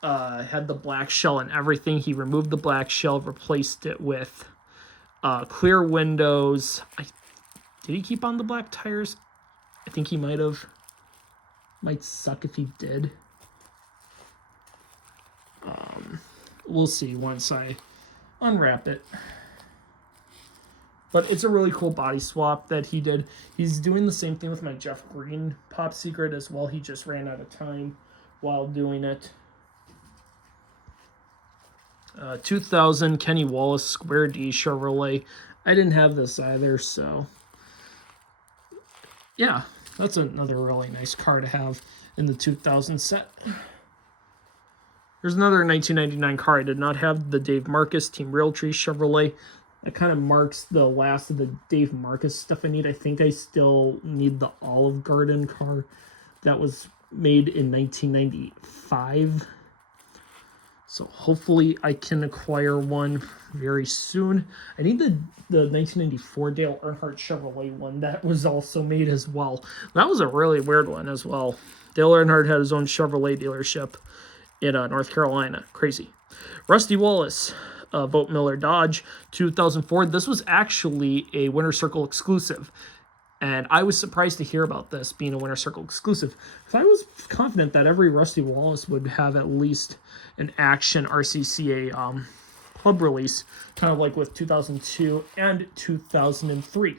had the black shell and everything. He removed the black shell, replaced it with clear windows. Did he keep on the black tires? I think he might have. Might suck if he did. We'll see once I unwrap it. But it's a really cool body swap that he did. He's doing the same thing with my Jeff Green Pop Secret as well. He just ran out of time while doing it. 2000 Kenny Wallace Square D Chevrolet. I didn't have this either, so yeah, that's another really nice car to have in the 2000 set. There's another 1999 car I did not have, the Dave Marcus Team Realtree Chevrolet. That kind of marks the last of the Dave Marcus stuff I need. I think I still need the Olive Garden car that was made in 1995. So hopefully I can acquire one very soon. I need the 1994 Dale Earnhardt Chevrolet one that was also made as well. That was a really weird one as well. Dale Earnhardt had his own Chevrolet dealership in North Carolina. Crazy. Rusty Wallace, Vogt Miller Dodge, 2004. This was actually a Winter Circle exclusive. And I was surprised to hear about this being a Winter Circle exclusive. Because I was confident that every Rusty Wallace would have at least an Action RCCA club release. Kind of like with 2002 and 2003.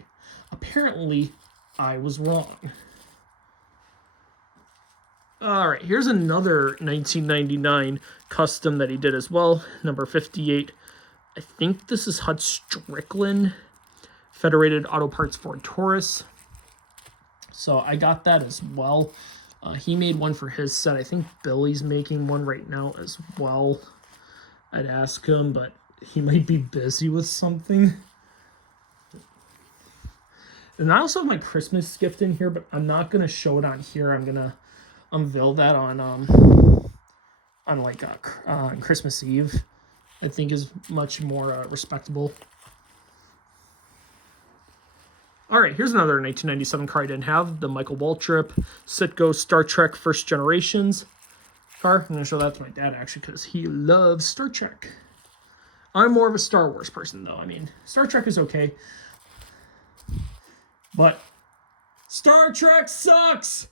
Apparently, I was wrong. All right, here's another 1999 custom that he did as well. Number 58. I think this is Hud Strickland. Federated Auto Parts Ford Taurus. So I got that as well. He made one for his set. I think Billy's making one right now as well. I'd ask him, but he might be busy with something. And I also have my Christmas gift in here, but I'm not going to show it on here. I'm going to unveil that on Christmas Eve. I think is much more respectable. All right, here's another 1997 car I didn't have, the Michael Waltrip Citgo Star Trek First Generations car. I'm going to show that to my dad, actually, because he loves Star Trek. I'm more of a Star Wars person, though. I mean, Star Trek is okay, but Star Trek sucks!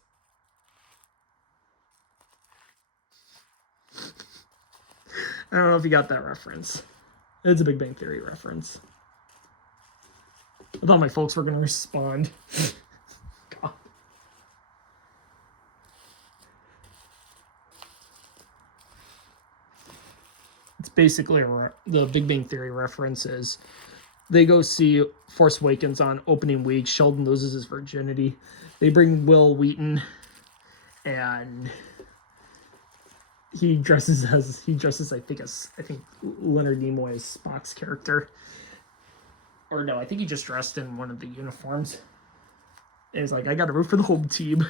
I don't know if you got that reference. It's a Big Bang Theory reference. I thought my folks were going to respond. God. It's basically the Big Bang Theory reference is they go see Force Awakens on opening week. Sheldon loses his virginity. They bring Will Wheaton, and he dresses I think Leonard Nimoy as Spock's character. Or no, I think he just dressed in one of the uniforms. And he's like, I got to root for the home team.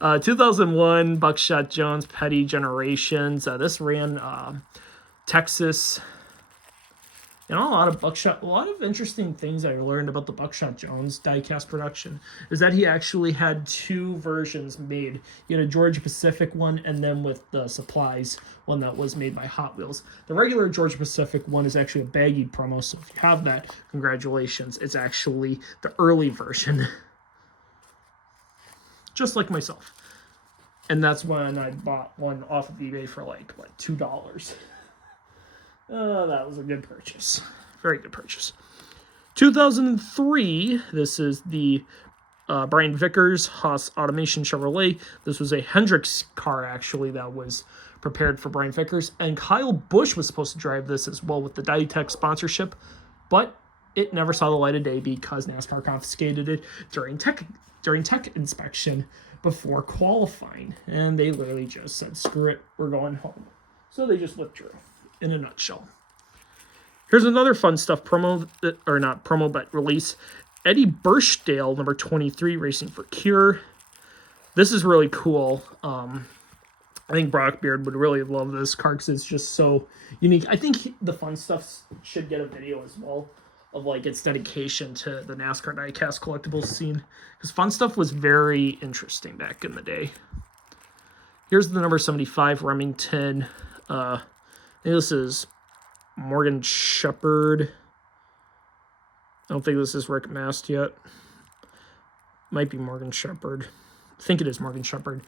2001, Buckshot Jones, Petty Generations. This ran Texas. And a lot of interesting things I learned about the Buckshot Jones diecast production is that he actually had two versions made. He had a Georgia Pacific one, and then with the supplies one that was made by Hot Wheels. The regular Georgia Pacific one is actually a baggy promo, so if you have that, congratulations. It's actually the early version. just like myself. And that's when I bought one off of eBay for like, what, $2. That was a good purchase. Very good purchase. 2003, this is the Brian Vickers Haas Automation Chevrolet. This was a Hendricks car, actually, that was prepared for Brian Vickers. And Kyle Busch was supposed to drive this as well with the Diecast sponsorship, but it never saw the light of day because NASCAR confiscated it during tech inspection before qualifying. And they literally just said, screw it, we're going home. So they just withdrew, in a nutshell. Here's another fun stuff promo, or not promo, but release. Eddie Burchdale, number 23, racing for Cure. This is really cool. I think Brock Beard would really love this car because it's just so unique. I think the fun stuff should get a video as well of like its dedication to the NASCAR Diecast collectibles scene, because fun stuff was very interesting back in the day. Here's the number 75 Remington. I think this is Morgan Shepherd. I don't think this is Rick Mast yet. Might be Morgan Shepherd. I think it is Morgan Shepherd.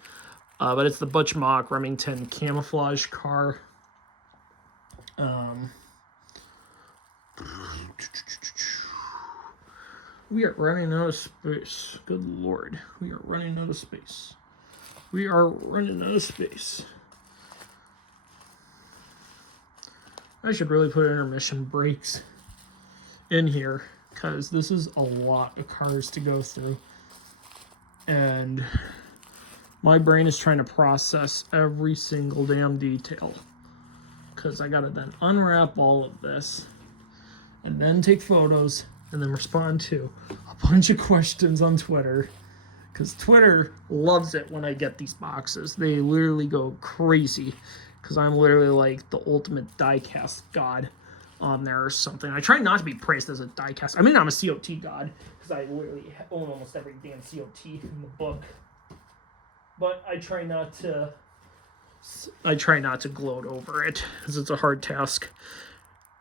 But it's the Butch Mock Remington camouflage car. We are running out of space. Good Lord. We are running out of space. We are running out of space. I should really put intermission breaks in here because this is a lot of cars to go through. And my brain is trying to process every single damn detail because I got to then unwrap all of this and then take photos and then respond to a bunch of questions on Twitter, because Twitter loves it when I get these boxes. They literally go crazy because I'm literally like the ultimate diecast god on there or something. I try not to be praised as a diecast. I mean, I'm a COT god because I literally own almost every damn COT in the book. But I try not to gloat over it because it's a hard task.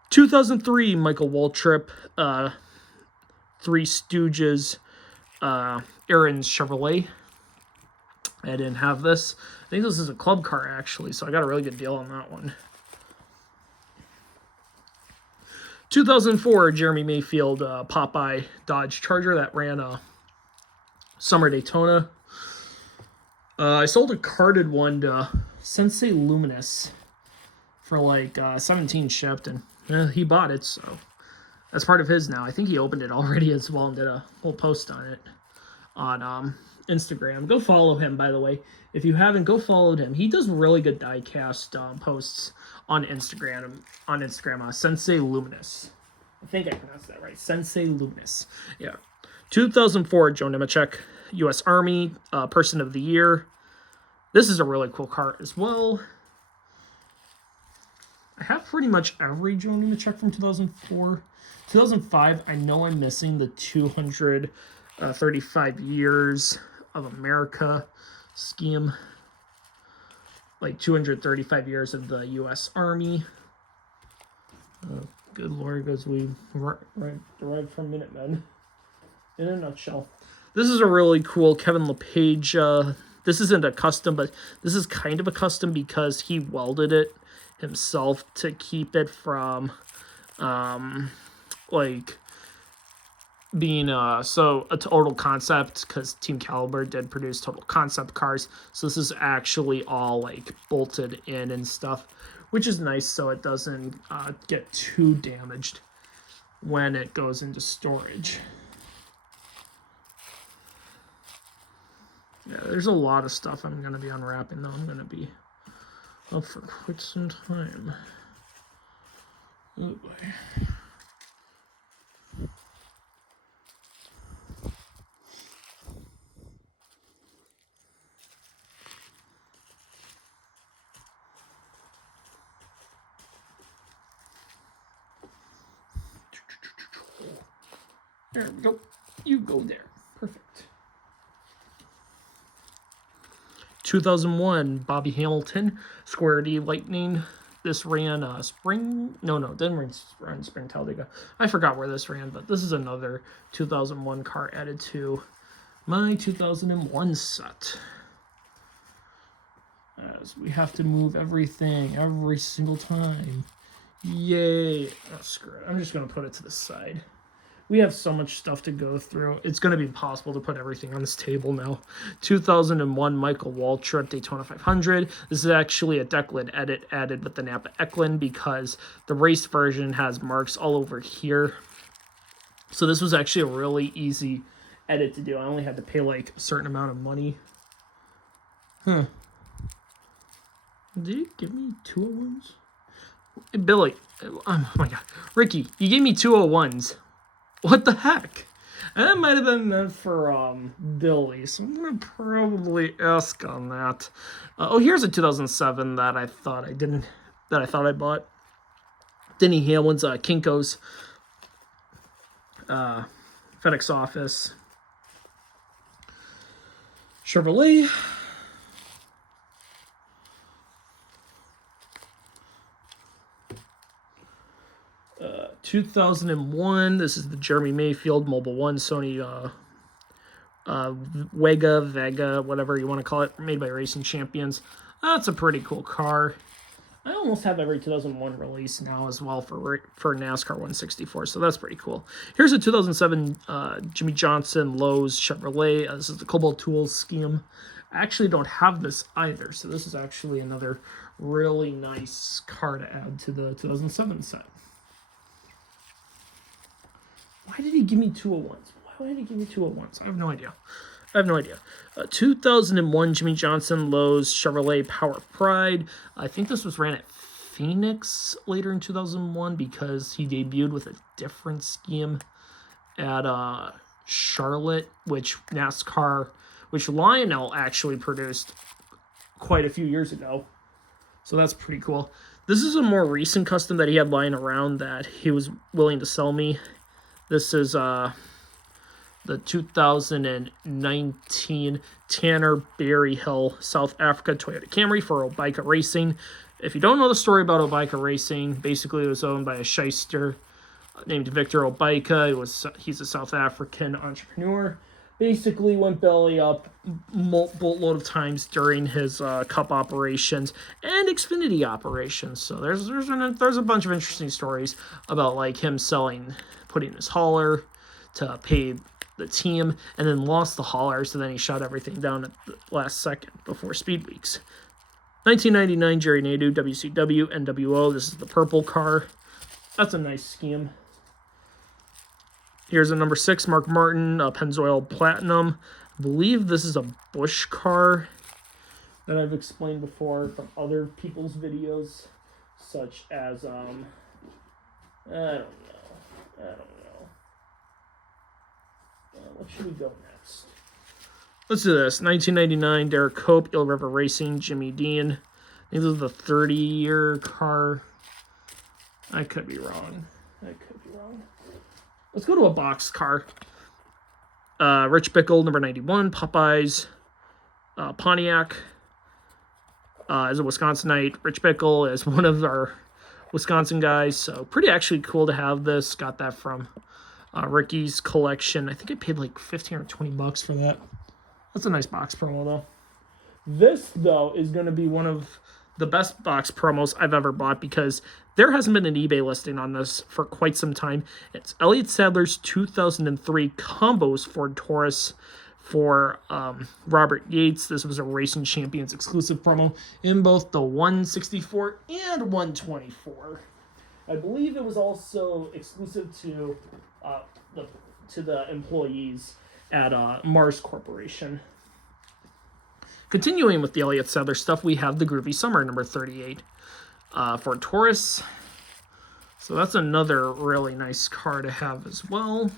2003 Michael Waltrip, Three Stooges, Aaron's Chevrolet. I didn't have this. I think this is a club car, actually, so I got a really good deal on that one. 2004 Jeremy Mayfield Popeye Dodge Charger that ran a Summer Daytona. I sold a carded one to Sensei Luminous for like 17 shipped, and he bought it, so that's part of his now. I think he opened it already as well and did a whole post on it on Instagram. Go follow him, by the way. If you haven't, go follow him. He does really good diecast posts on Instagram. Sensei Luminous. I think I pronounced that right. Sensei Luminous. Yeah. 2004 Joe Nemechek, U.S. Army Person of the Year. This is a really cool car as well. I have pretty much every Joe Nemechek from 2004. 2005, I know I'm missing the 235 Years of America scheme. Like 235 years of the U.S. Army. Good Lord, because we derived from Minutemen. In a nutshell. This is a really cool Kevin LePage. This isn't a custom, but this is kind of a custom because he welded it himself to keep it from like being so a total concept, because Team Caliber did produce total concept cars. So this is actually all like bolted in and stuff, which is nice so it doesn't get too damaged when it goes into storage. Yeah, there's a lot of stuff I'm going to be unwrapping, though. I'm going to be up for quite some time. Oh, boy. There we go. You go there. Perfect. 2001 Bobby Hamilton Square D Lightning. This ran spring. No, didn't run Spring Talladega. I forgot where this ran, but this is another 2001 car added to My 2001 set. As we have to move everything every single time. Yay. Oh, screw it. I'm just going to put it to the side. We have so much stuff to go through. It's going to be impossible to put everything on this table now. 2001 Michael Waltrip Daytona 500. This is actually a Declan edit added with the Napa Eklund because the race version has marks all over here. So this was actually a really easy edit to do. I only had to pay like a certain amount of money. Huh. Did you give me 201s? Hey, Billy. Oh my god. Ricky, you gave me 201s. What the heck? And that might have been meant for Billy, so I'm gonna probably ask on that. Oh, here's a 2007 that I thought I bought. Denny Hamlin's Kinko's FedEx office. Chevrolet. 2001. This is the Jeremy Mayfield Mobile One Sony Vega, whatever you want to call it, made by Racing Champions. That's a pretty cool car. I almost have every 2001 release now as well for NASCAR 164, so that's pretty cool. Here's a 2007 Jimmy Johnson Lowe's Chevrolet. This is the Cobalt Tools scheme. I actually don't have this either, so this is actually another really nice car to add to the 2007 set. Why did he give me 201s? Why did he give me 201s? I have no idea. 2001 Jimmy Johnson Lowe's Chevrolet Power Pride. I think this was ran at Phoenix later in 2001 because he debuted with a different scheme at Charlotte, which Lionel actually produced quite a few years ago. So that's pretty cool. This is a more recent custom that he had lying around that he was willing to sell me. This is the 2019 Tanner Berryhill South Africa Toyota Camry for Obaika Racing. If you don't know the story about Obaika Racing, basically it was owned by a shyster named Victor Obaika. He's a South African entrepreneur. Basically went belly up boatload of times during his Cup operations and Xfinity operations. So there's a bunch of interesting stories about like him putting his hauler to pay the team, and then lost the hauler, so then he shut everything down at the last second before Speed Weeks. 1999 Jerry Nadeau WCW NWO. This is the purple car. That's a nice scheme. Here's a number 6 Mark Martin Pennzoil Platinum. I believe this is a Busch car that I've explained before from other people's videos, such as I don't know. What should we go next? Let's do this. 1999 Derek Cope, Eel River Racing, Jimmy Dean. I think this is the 30-year car. I could be wrong. Let's go to a box car. Rich Bickle, number 91, Popeyes, Pontiac. As a Wisconsinite, Rich Bickle is one of our Wisconsin guys, so pretty actually cool to have this. Got that from Ricky's collection. I think I paid like 15 or 20 bucks for that. That's a nice box promo though. This though is going to be one of the best box promos I've ever bought because there hasn't been an eBay listing on this for quite some time. It's Elliott Sadler's 2003 Combos Ford Taurus for Robert Yates. This was a Racing Champions exclusive promo in both the 164 and 124. I believe it was also exclusive to the employees at Mars Corporation. Continuing with the Elliott Sadler stuff, we have the Groovy Summer, number 38, for Taurus. So that's another really nice car to have as well.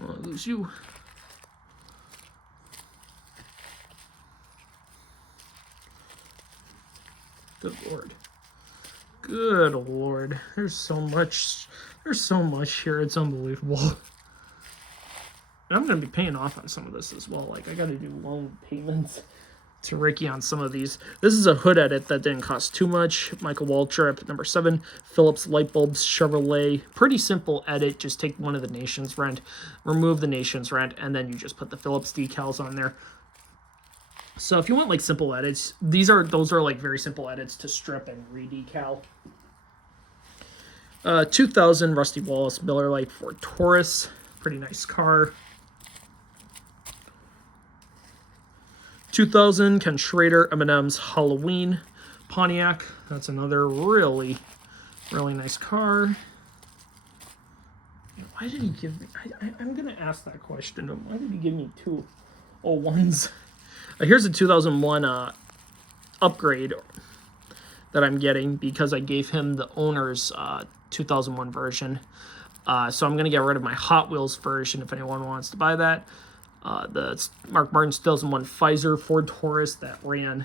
I'll lose you. Good Lord. Good Lord. There's so much here. It's unbelievable. And I'm going to be paying off on some of this as well. Like, I got to do loan payments to Ricky on some of these. This is a hood edit that didn't cost too much. Michael Waltrip, number 7. Phillips Light Bulbs Chevrolet. Pretty simple edit. Just take one of the Nations Rent, remove the Nations Rent, and then you just put the Phillips decals on there. So if you want like simple edits, those are like very simple edits to strip and redecal. 2000 Rusty Wallace Miller Lite Ford Taurus. Pretty nice car. 2000 Ken Schrader M&M's Halloween Pontiac. That's another really, really nice car. Why did he give me... I'm going to ask that question. Why did he give me 2 01s? Here's a 2001 upgrade that I'm getting because I gave him the owner's 2001 version. So I'm going to get rid of my Hot Wheels version if anyone wants to buy that. The Mark Martin 2001 Pfizer Ford Taurus that ran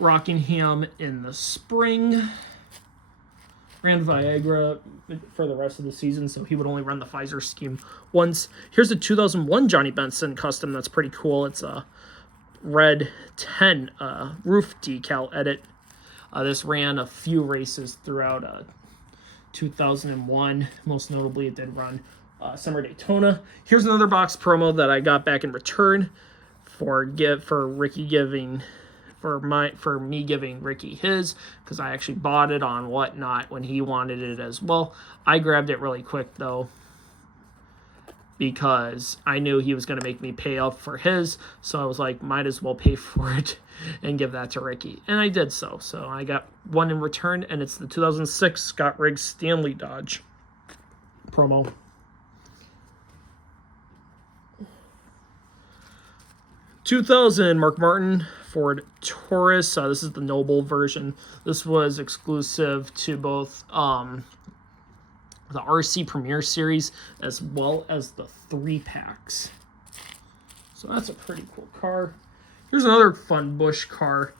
Rockingham in the spring. Ran Viagra for the rest of the season, so he would only run the Pfizer scheme once. Here's a 2001 Johnny Benson custom that's pretty cool. It's a red 10 roof decal edit. This ran a few races throughout 2001. Most notably, it did run Summer Daytona. Here's another box promo that I got back in return for Ricky giving for me giving Ricky his, because I actually bought it on Whatnot when he wanted it as well. I grabbed it really quick though because I knew he was going to make me pay up for his, so I was like, might as well pay for it and give that to Ricky, and I did so. So I got one in return, and it's the 2006 Scott Riggs Stanley Dodge promo. 2000 Mark Martin Ford Taurus. This is the Noble version. This was exclusive to both the RC Premier Series as well as the 3-packs. So that's a pretty cool car. Here's another fun Busch car.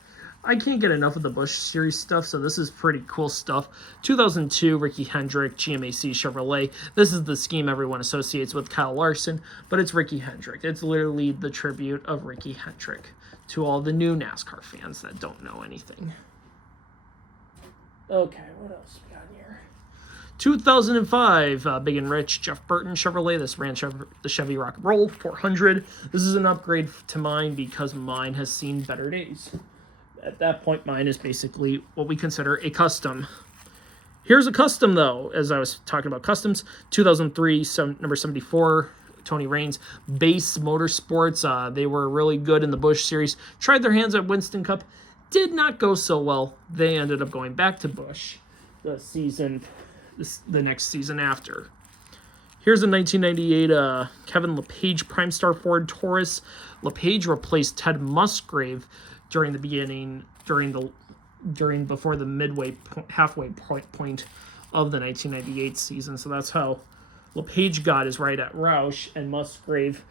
I can't get enough of the Busch Series stuff, so this is pretty cool stuff. 2002 Ricky Hendrick GMAC Chevrolet. This is the scheme everyone associates with Kyle Larson, but it's Ricky Hendrick. It's literally the tribute of Ricky Hendrick to all the new NASCAR fans that don't know anything. Okay, what else we got here? 2005 Big and Rich Jeff Burton Chevrolet. This ran the Chevy Rock and Roll 400. This is an upgrade to mine because mine has seen better days. At that point, mine is basically what we consider a custom. Here's a custom, though, as I was talking about customs. 2003, number 74, Tony Raines, Base Motorsports. They were really good in the Busch Series. Tried their hands at Winston Cup. Did not go so well. They ended up going back to Busch the next season after. Here's a 1998 Kevin LePage Prime Star Ford Taurus. LePage replaced Ted Musgrave during before the halfway point of the 1998 season. So that's how LePage got his ride at Roush, and Musgrave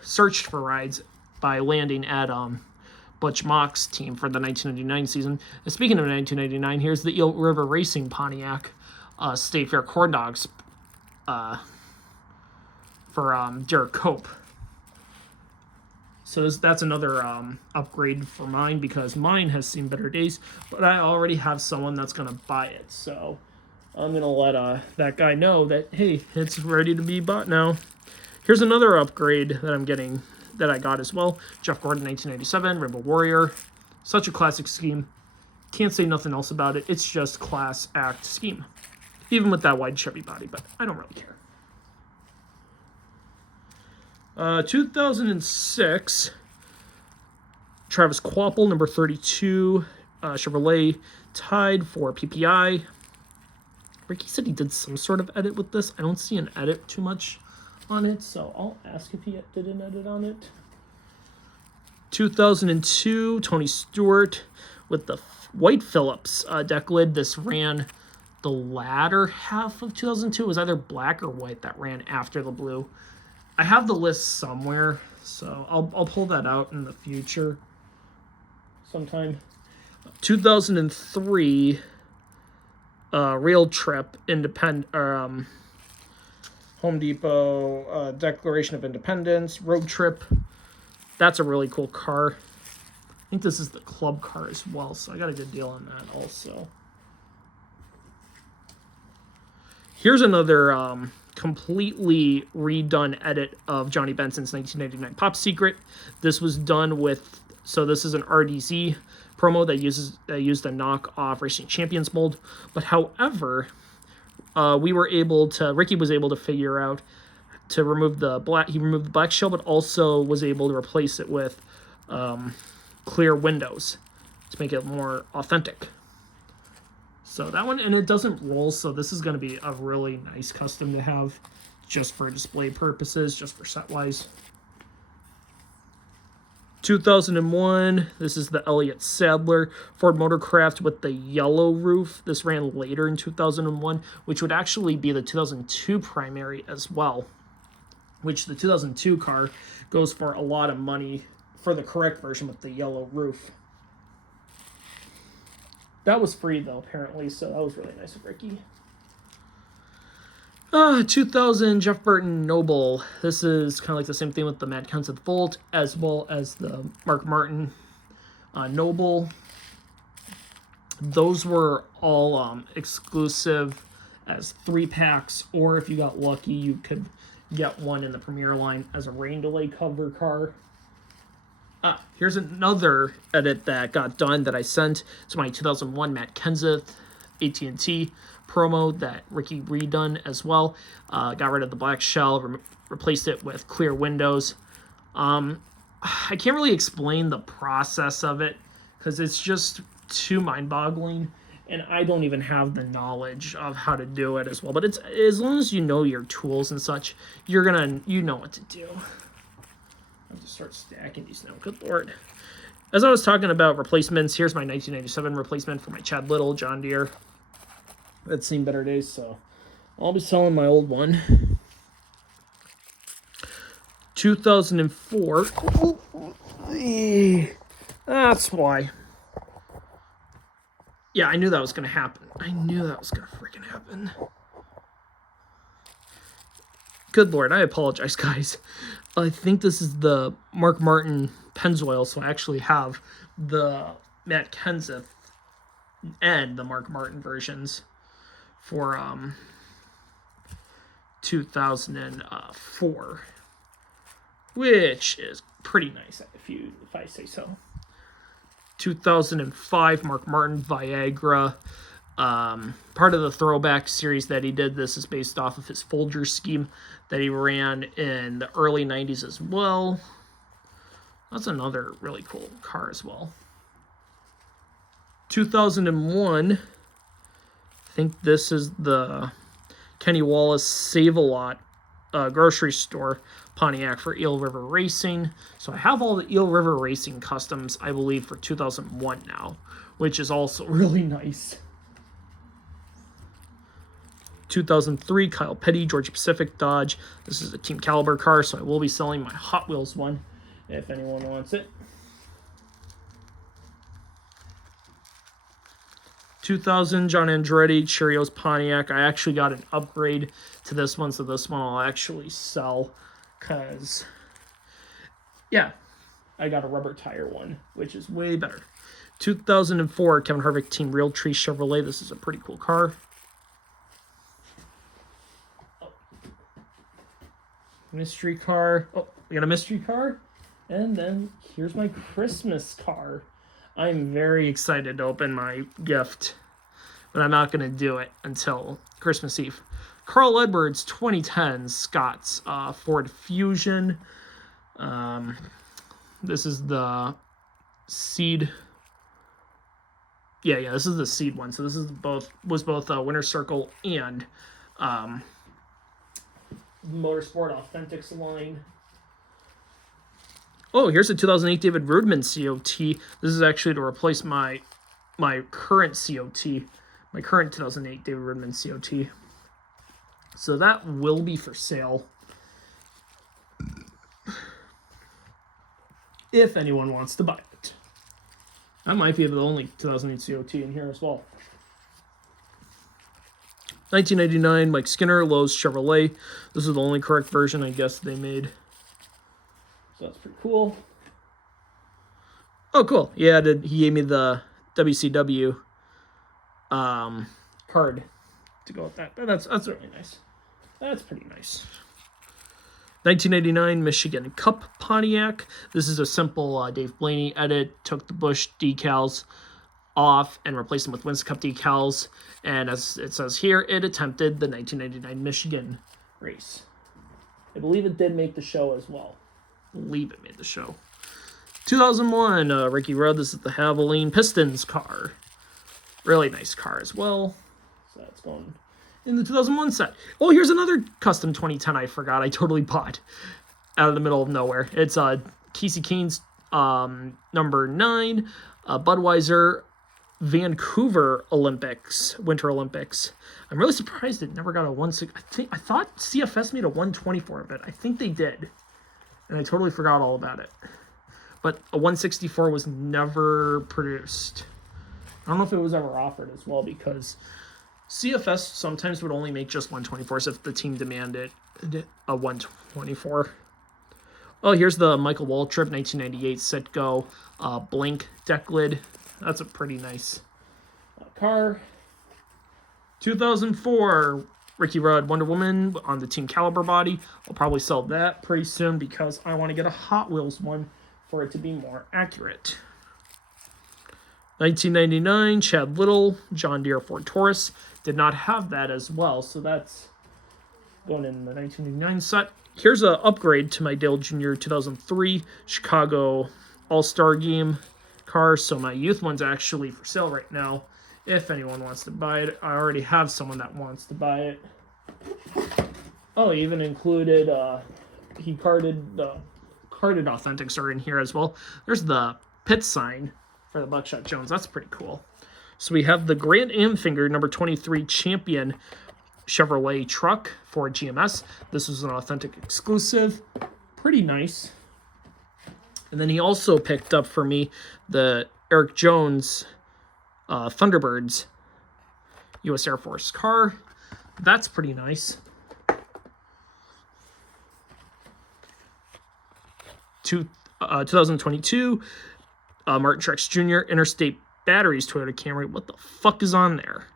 searched for rides by landing at Butch Mock's team for the 1999 season. And speaking of 1999, here's the Eel River Racing Pontiac State Fair Corn Dogs for Derek Cope. So that's another upgrade for mine because mine has seen better days, but I already have someone that's going to buy it. So I'm going to let that guy know that, hey, it's ready to be bought now. Here's another upgrade that I'm getting that I got as well. Jeff Gordon, 1997, Rainbow Warrior. Such a classic scheme. Can't say nothing else about it. It's just class act scheme. Even with that wide Chevy body, but I don't really care. 2006, Travis Kvapil, number 32, Chevrolet Tide for PPI. Ricky said he did some sort of edit with this. I don't see an edit too much on it, so I'll ask if he did an edit on it. 2002, Tony Stewart with the white Phillips deck lid. This ran the latter half of 2002. It was either black or white that ran after the blue. I have the list somewhere, so I'll pull that out in the future sometime. 2003 Rail Trip Home Depot Declaration of Independence Road Trip That's a really cool car. I think this is the club car as well, so I got a good deal on that also. Here's another completely redone edit of Johnny Benson's 1999 Pop Secret. This was done with, so this is an RDZ promo that used a knockoff Racing Champions mold. But however, Ricky was able to figure out to remove the black. He removed the black shell, but also was able to replace it with clear windows to make it more authentic. So that one, and it doesn't roll, so this is going to be a really nice custom to have just for display purposes, just for set-wise. 2001, this is the Elliott Sadler Ford Motorcraft with the yellow roof. This ran later in 2001, which would actually be the 2002 primary as well, which the 2002 car goes for a lot of money for the correct version with the yellow roof. That was free, though, apparently, so that was really nice of Ricky. 2000 Jeff Burton Noble. This is kind of like the same thing with the Matt Kenseth Volt, as well as the Mark Martin Noble. Those were all exclusive as 3-packs, or if you got lucky, you could get one in the Premier line as a rain delay cover car. Here's another edit that got done that I sent to my 2001 Matt Kenseth AT&T promo that Ricky redone as well. Got rid of the black shell, replaced it with clear windows. I can't really explain the process of it because it's just too mind-boggling, and I don't even have the knowledge of how to do it as well. But it's, as long as you know your tools and such, you know what to do. I'll just start stacking these now. Good Lord. As I was talking about replacements, here's my 1997 replacement for my Chad Little John Deere. That's seen better days, so I'll be selling my old one. 2004. That's why. Yeah, I knew that was going to happen. I knew that was going to freaking happen. Good Lord, I apologize, guys. I think this is the Mark Martin Pennzoil, so I actually have the Matt Kenseth and the Mark Martin versions for 2004, which is pretty nice if I say so. 2005 Mark Martin Viagra. Part of the throwback series that he did. This is based off of his Folger scheme that he ran in the early 90s as well. That's another really cool car as well. 2001, I think this is the Kenny Wallace Save-A-Lot grocery store Pontiac for Eel River Racing. So I have all the Eel River Racing customs, I believe, for 2001 now, which is also really nice. 2003 Kyle Petty Georgia Pacific Dodge. This is a Team Caliber car, so I will be selling my Hot Wheels one if anyone wants it. 2000 John Andretti Cheerios Pontiac. I actually got an upgrade to this one, so this one I'll actually sell because, yeah, I got a rubber tire one, which is way better. 2004 Kevin Harvick Team Realtree Chevrolet. This is a pretty cool car. Mystery car. Oh, we got a mystery car. And then here's my Christmas car. I'm very excited to open my gift, but I'm not going to do it until Christmas Eve. Carl Edwards 2010 Scott's Ford Fusion. This is the Seed. Yeah, this is the Seed one. So this is both Winter Circle and Motorsport Authentics line. Oh, here's a 2008 David Rudman COT. This is actually to replace my current COT, my current 2008 David Rudman COT. So that will be for sale. If anyone wants to buy it. That might be the only 2008 COT in here as well. 1999 Mike Skinner, Lowe's Chevrolet. This is the only correct version I guess they made. So that's pretty cool. Oh, cool. Yeah, he gave me the WCW card to go with that. That's really nice. That's pretty nice. 1989 Michigan Cup Pontiac. This is a simple Dave Blaney edit. Took the Busch decals off and replaced them with Winston Cup decals. And as it says here, it attempted the 1999 Michigan race. I believe it did make the show as well. I believe it made the show. 2001 Ricky Rudd. This is the Haviland Pistons car. Really nice car as well. So that's going in the 2001 set. Oh, here's another custom 2010 I forgot. I totally bought out of the middle of nowhere. It's Casey Kane's number 9 Budweiser Vancouver Olympics, Winter Olympics. I'm really surprised it never got a 160. I thought CFS made a 124 of it. I think they did. And I totally forgot all about it. But a 164 was never produced. I don't know if it was ever offered as well, because CFS sometimes would only make just 124s if the team demanded a 124. Oh, here's the Michael Waltrip 1998 Citgo blank deck lid. That's a pretty nice car. 2004 Ricky Rudd Wonder Woman on the Team Caliber body. I'll probably sell that pretty soon because I want to get a Hot Wheels one for it to be more accurate. 1999 Chad Little John Deere Ford Taurus. Did not have that as well, so that's going in the 1999 set. Here's an upgrade to my Dale Jr. 2003 Chicago All-Star Game car. So my youth one's actually for sale right now if anyone wants to buy it. I already have someone that wants to buy it. Oh, he even included he carded the carded authentics are in here as well. There's the pit sign for the Buckshot Jones. That's pretty cool. So we have the Grant Amfinger number 23 Champion Chevrolet truck for GMS. This was an authentic exclusive. Pretty nice. And then he also picked up for me the Eric Jones Thunderbirds U.S. Air Force car. That's pretty nice. 2022 Martin Truex Jr. Interstate Batteries Toyota Camry. What the fuck is on there?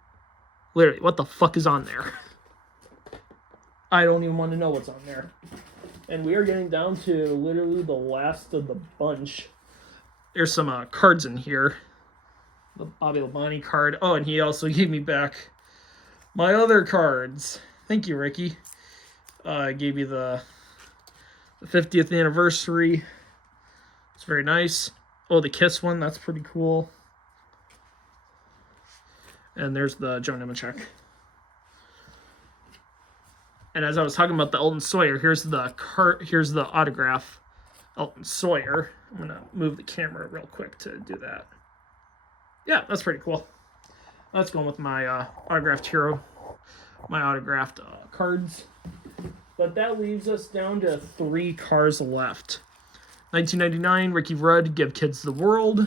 Literally, what the fuck is on there? I don't even want to know what's on there. And we are getting down to literally the last of the bunch. There's some cards in here. The Bobby Labonte card. Oh, and he also gave me back my other cards. Thank you, Ricky. I gave you the 50th anniversary. It's very nice. Oh, the Kiss one. That's pretty cool. And there's the Joe Nemechek. And as I was talking about the Elton Sawyer, here's the autograph Elton Sawyer. I'm gonna move the camera real quick to do that. Yeah, that's pretty cool. That's going with my autographed hero, my autographed cards. But that leaves us down to 3 cars left. 1999, Ricky Rudd, Give Kids the World.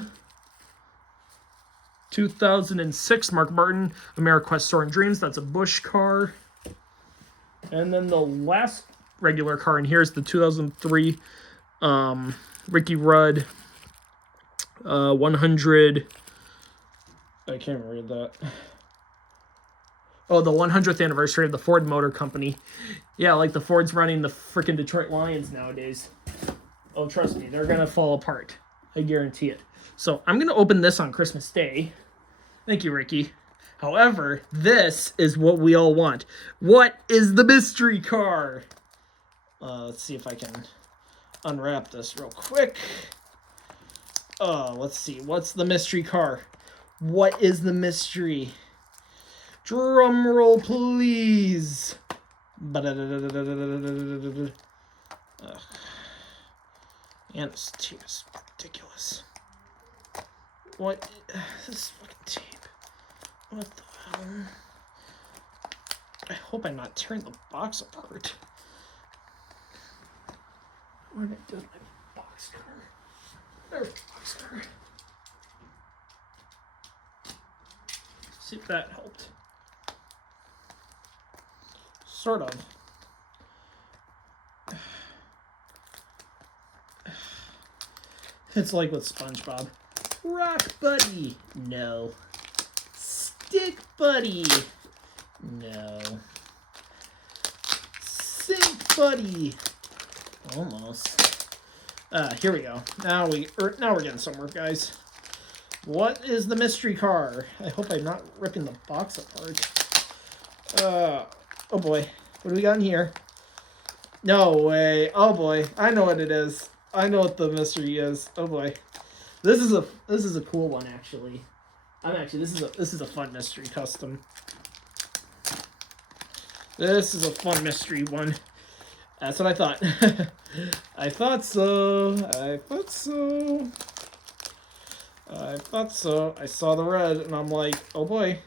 2006, Mark Martin, AmeriQuest Soaring Dreams. That's a Busch car. And then the last regular car in here is the 2003 Ricky Rudd 100. I can't read that. Oh, the 100th anniversary of the Ford Motor Company. Yeah, like the Ford's running the freaking Detroit Lions nowadays. Oh, trust me, they're going to fall apart. I guarantee it. So I'm going to open this on Christmas Day. Thank you, Ricky. However, this is what we all want. What is the mystery car? Let's see if I can unwrap this real quick. Let's see. What's the mystery car? What is the mystery? Drum roll, please. And it's just ridiculous. What? This is fucking tape. What the hell? I hope I'm not tearing the box apart. Where did I do my box cutter? There's the box cutter. See if that helped. Sort of. It's like with SpongeBob. Rock Buddy. No. Stick Buddy. No. Sync Buddy. Almost. Here we go. Now we're getting somewhere, guys. What is the mystery car? I hope I'm not ripping the box apart. Oh boy. What do we got in here? No way. Oh boy. I know what it is. I know what the mystery is. Oh boy. This is a cool one actually. This is a fun mystery custom. This is a fun mystery one. That's what I thought. I thought so. I thought so. I thought so. I saw the red and I'm like, oh boy.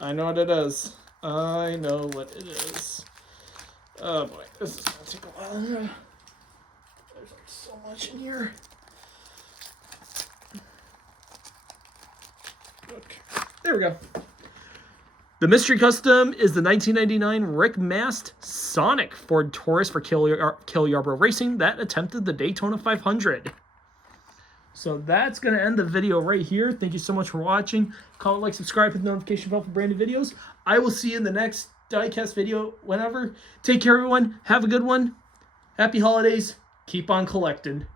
I know what it is. I know what it is. Oh boy. This is going to take a while. There's like so much in here. Okay. There we go. The mystery custom is the 1999 Rick Mast Sonic Ford Taurus for Kill Yarborough Racing that attempted the Daytona 500. So that's going to end the video right here. Thank you so much for watching. Comment, like, subscribe, hit the notification bell for brand new videos. I will see you in the next Diecast video whenever. Take care, everyone. Have a good one. Happy holidays. Keep on collecting.